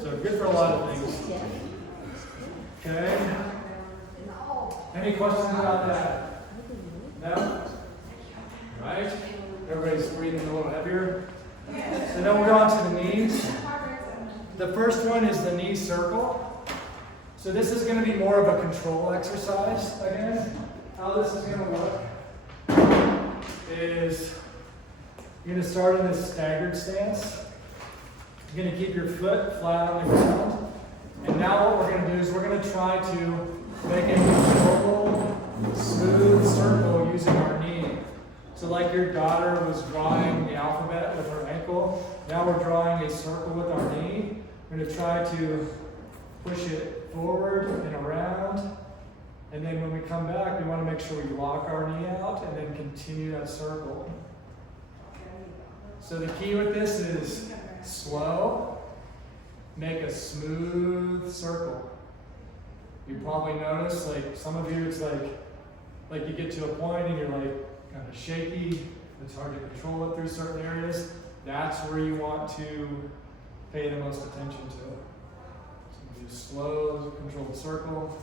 So good for a lot of things. Okay. Any questions about that? No? Right? Everybody's breathing a little heavier. So then we'll go on to the knees. The first one is the knee circle. So this is going to be more of a control exercise again. How this is going to work is you're going to start in this staggered stance. You're going to keep your foot flat on the ground. And now what we're going to do is we're going to try to make a controlled, smooth circle using our knee. So like your daughter was drawing the alphabet with her ankle, now we're drawing a circle with our knee. We're going to try to push it forward and around. And then when we come back, we want to make sure we lock our knee out and then continue that circle. So the key with this is slow, make a smooth circle. You probably notice, like some of you, it's like you get to a point and you're like kind of shaky. It's hard to control it through certain areas. That's where you want to pay the most attention to. So do slow, controlled circle.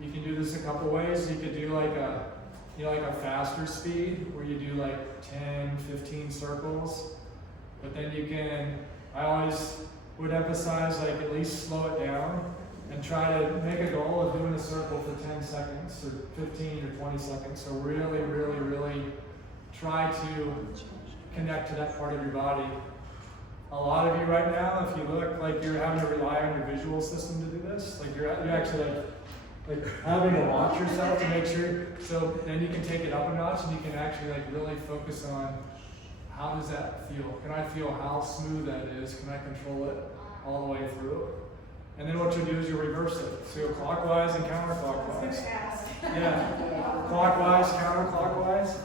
You can do this a couple ways. You could do like a faster speed where you do like 10, 15 circles. But then you can, I always would emphasize like at least slow it down and try to make a goal of doing a circle for 10 seconds or 15 or 20 seconds. So really, really, really try to connect to that part of your body. A lot of you right now, if you look like you're having to rely on your visual system to do this, like you're actually like having to watch yourself to make sure, so then you can take it up a notch and you can actually like really focus on how does that feel? Can I feel how smooth that is? Can I control it all the way through? And then what you do is you reverse it. So you go clockwise and counterclockwise. Yeah, clockwise, counterclockwise.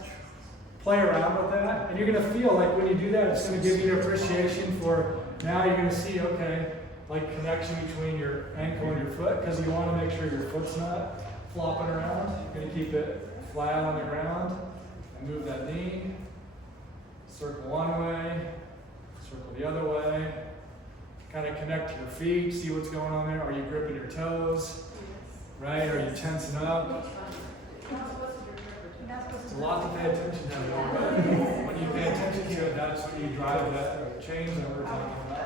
Play around with that, and you're gonna feel like when you do that, it's gonna give you an appreciation for, now you're gonna see, okay, like connection between your ankle and your foot, because you want to make sure your foot's not flopping around. You're going to keep it flat on the ground and move that knee. Circle one way, circle the other way. Kind of connect to your feet, see what's going on there. Are you gripping your toes? Right? Are you tensing up? It's a lot to pay attention to. When you pay attention to it, that's when you drive that change that we're talking about.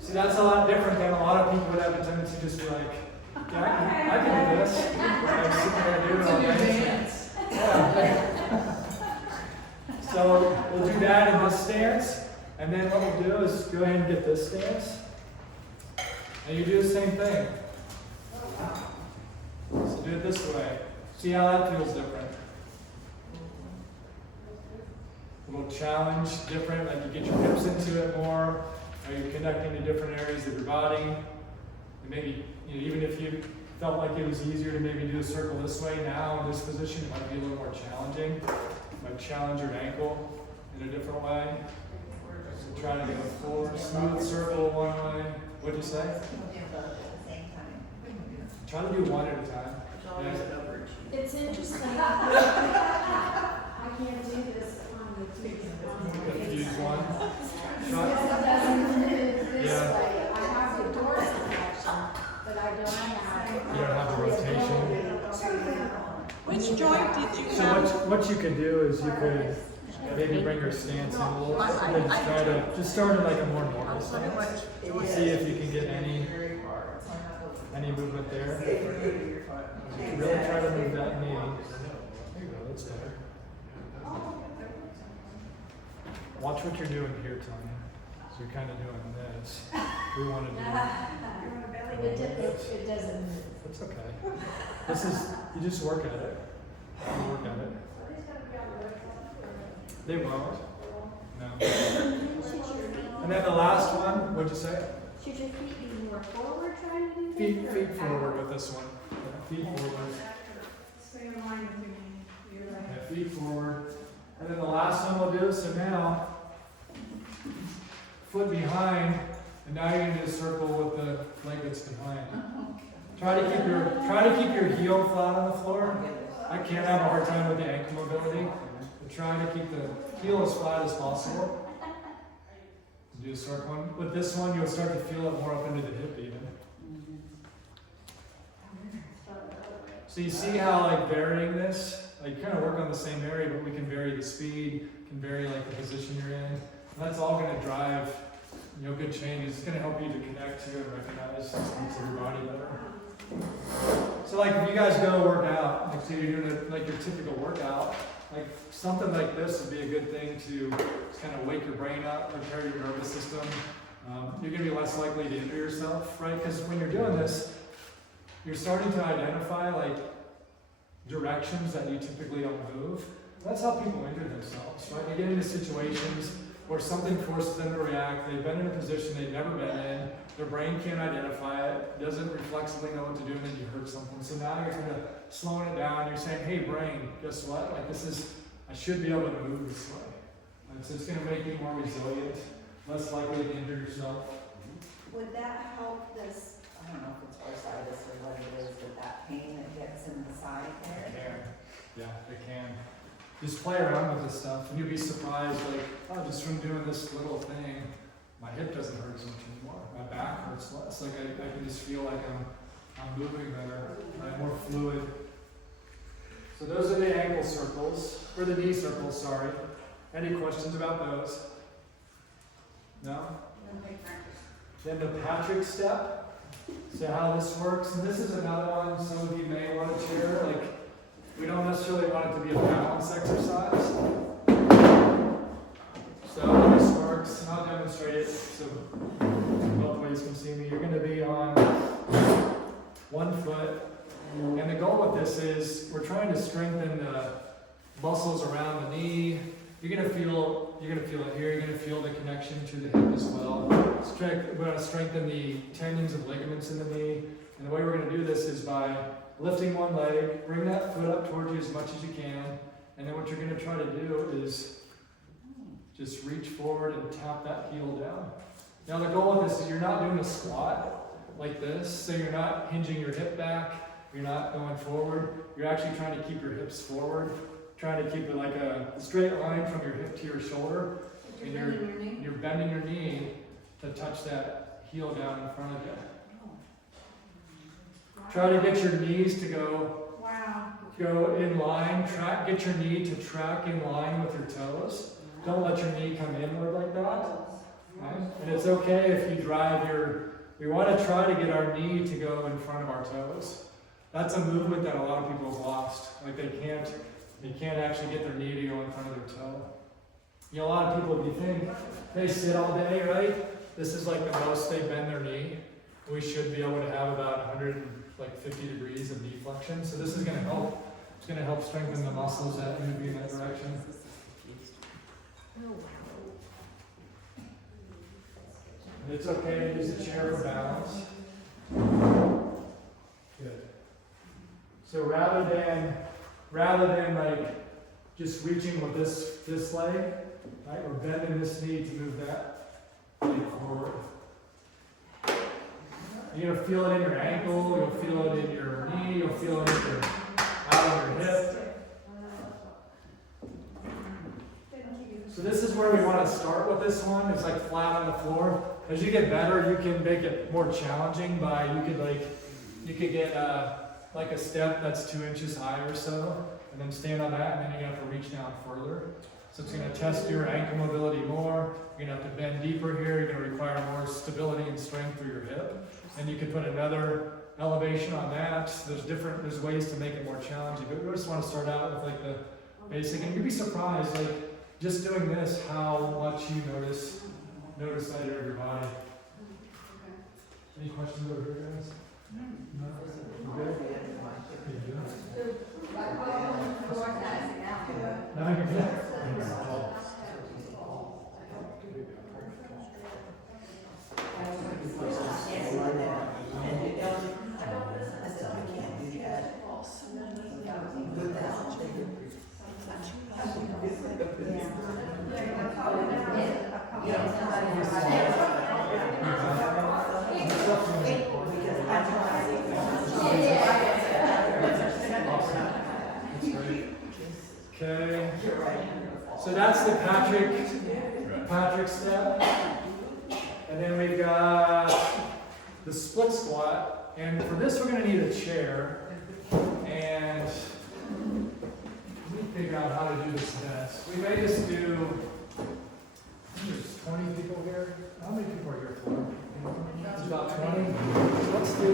See, that's a lot different than a lot of people would have a tendency to just be like, yeah, I can do this. I'm sitting there doing it all day. Yeah. So we'll do that in this stance, and then what we'll do is go ahead and get this stance, and you do the same thing. So do it this way. See how that feels different. A little challenge, different, like you get your hips into it more. You're connecting to different areas of your body. And maybe, even if you felt like it was easier to maybe do a circle this way, now in this position it might be a little more challenging. You might challenge your ankle in a different way. So try to get a full smooth circle one way. What'd you say? Try to do one at a time. Yeah. It's interesting. I can't do this on the Use one. Because it doesn't move this Yeah. way. I have the dorsal section, but I don't have. You don't have the rotation. Which joint did you So have? what you could do is you could maybe bring your stance in a little bit, and then just try to just start in like a more normal stance. See if you can get any movement there. Really try to move that knee. There you go, that's better. Watch what you're doing here, Tony. So you're kind of doing this. We want to do It doesn't move. It's okay. This is, you just work at it. You work at it. They won't. No. And then the last one, what'd you say? Should your feet be more forward trying to do this? Feet forward with this one. Yeah, feet forward. Stay in line with me. You're right. Yeah, feet forward. And then the last one we'll do, so now, foot behind, and now you're gonna do a circle with the leg that's behind. Try to keep your heel flat on the floor. I can't have a hard time with the ankle mobility, but try to keep the heel as flat as possible. Do a circle one. With this one, you'll start to feel it more up into the hip even. So you see how like varying this, like you kind of work on the same area, but we can vary the speed, can vary like the position you're in. And that's all going to drive, good changes. It's going to help you to connect to and recognize parts of your body better. So like if you guys go work out, like say you're doing like your typical workout, like something like this would be a good thing to just kind of wake your brain up, repair your nervous system, You're gonna be less likely to injure yourself, right? Because when you're doing this, you're starting to identify like directions that you typically don't move. That's how people injure themselves, right? They get into situations where something forces them to react. They've been in a position they've never been in. Their brain can't identify it, doesn't reflexively know what to do, and then you hurt something. So now you're kind of slowing it down. You're saying, hey, brain, guess what? Like I should be able to move this way. And so it's going to make you more resilient, less likely to injure yourself. Would that help this, I don't know if it's bursitis or what it is, but that pain that gets in the side It there? can. Yeah, it can. Just play around with this stuff, and you'll be surprised, like, oh, just from doing this little thing, my hip doesn't hurt as much anymore. My back hurts less. Like, I can just feel like I'm moving better. I'm more fluid. So those are the ankle circles, or the knee circles, sorry. Any questions about those? No? Then the Patrick step. So how this works, and this is another one some of you may want to share. Like, we don't necessarily want it to be a balance exercise. So how this works, and I'll demonstrate it so both ways can see me. You're going to be on one foot, and the goal with this is we're trying to strengthen the muscles around the knee. You're going to feel it here. You're going to feel the connection to the hip as well. We're going to strengthen the tendons and ligaments in the knee. And the way we're going to do this is by lifting one leg, bring that foot up towards you as much as you can, and then what you're going to try to do is just reach forward and tap that heel down. Now the goal of this is you're not doing a squat like this, so you're not hinging your hip back, you're not going forward, you're actually trying to keep your hips forward, trying to keep it like a straight line from your hip to your shoulder, and you're bending your knee to touch that heel down in front of you. Try to get your knees to go in line. Get your knee to track in line with your toes. Don't let your knee come inward like that. Right? And it's okay if you we want to try to get our knee to go in front of our toes. That's a movement that a lot of people have lost. Like they can't actually get their knee to go in front of their toe. You know, a lot of people, if you think they sit all day, right? This is like the most they bend their knee. We should be able to have about 150 degrees of knee flexion. So this is going to help. It's going to help strengthen the muscles that move you in that direction. And it's okay to use a chair for balance. Good. So rather than like just reaching with this leg, right? We're bending this knee to move that leg forward. You're gonna feel it in your ankle, you'll feel it in your knee, you'll feel it out of your hip. So this is where we want to start with this one. It's like flat on the floor. As you get better, you can make it more challenging by you could get like a step that's 2 inches high or so, and then stand on that, and then you're gonna have to reach down further. So it's gonna test your ankle mobility more. You're gonna have to bend deeper here. You're gonna require more stability and strength through your hip. And you can put another elevation on that. There's ways to make it more challenging, but we just want to start out with like the basic, and you'd be surprised, like just doing this, how much you notice that area of your body. Any questions over here, guys? No? You good? You good? No, you're good. Okay. So that's the Patrick step. And then we've got the split squat. And for this, we're going to need a chair. And let me figure out how to do this best. We may just do, I think there's 20 people here. How many people are here for? It's about 20. So let's do,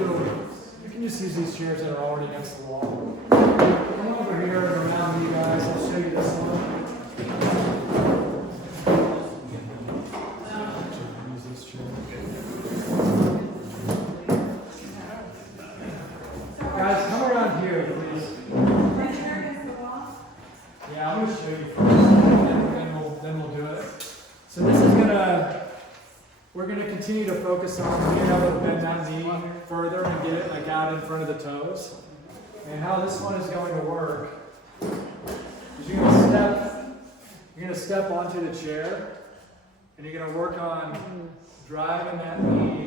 you can just use these chairs that are already against the wall. Come over here and around you guys. I'll show you this one. Use this chair. continue to focus on being able to bend that knee further and get it like out in front of the toes. And how this one is going to work is you're gonna step onto the chair and you're gonna work on driving that knee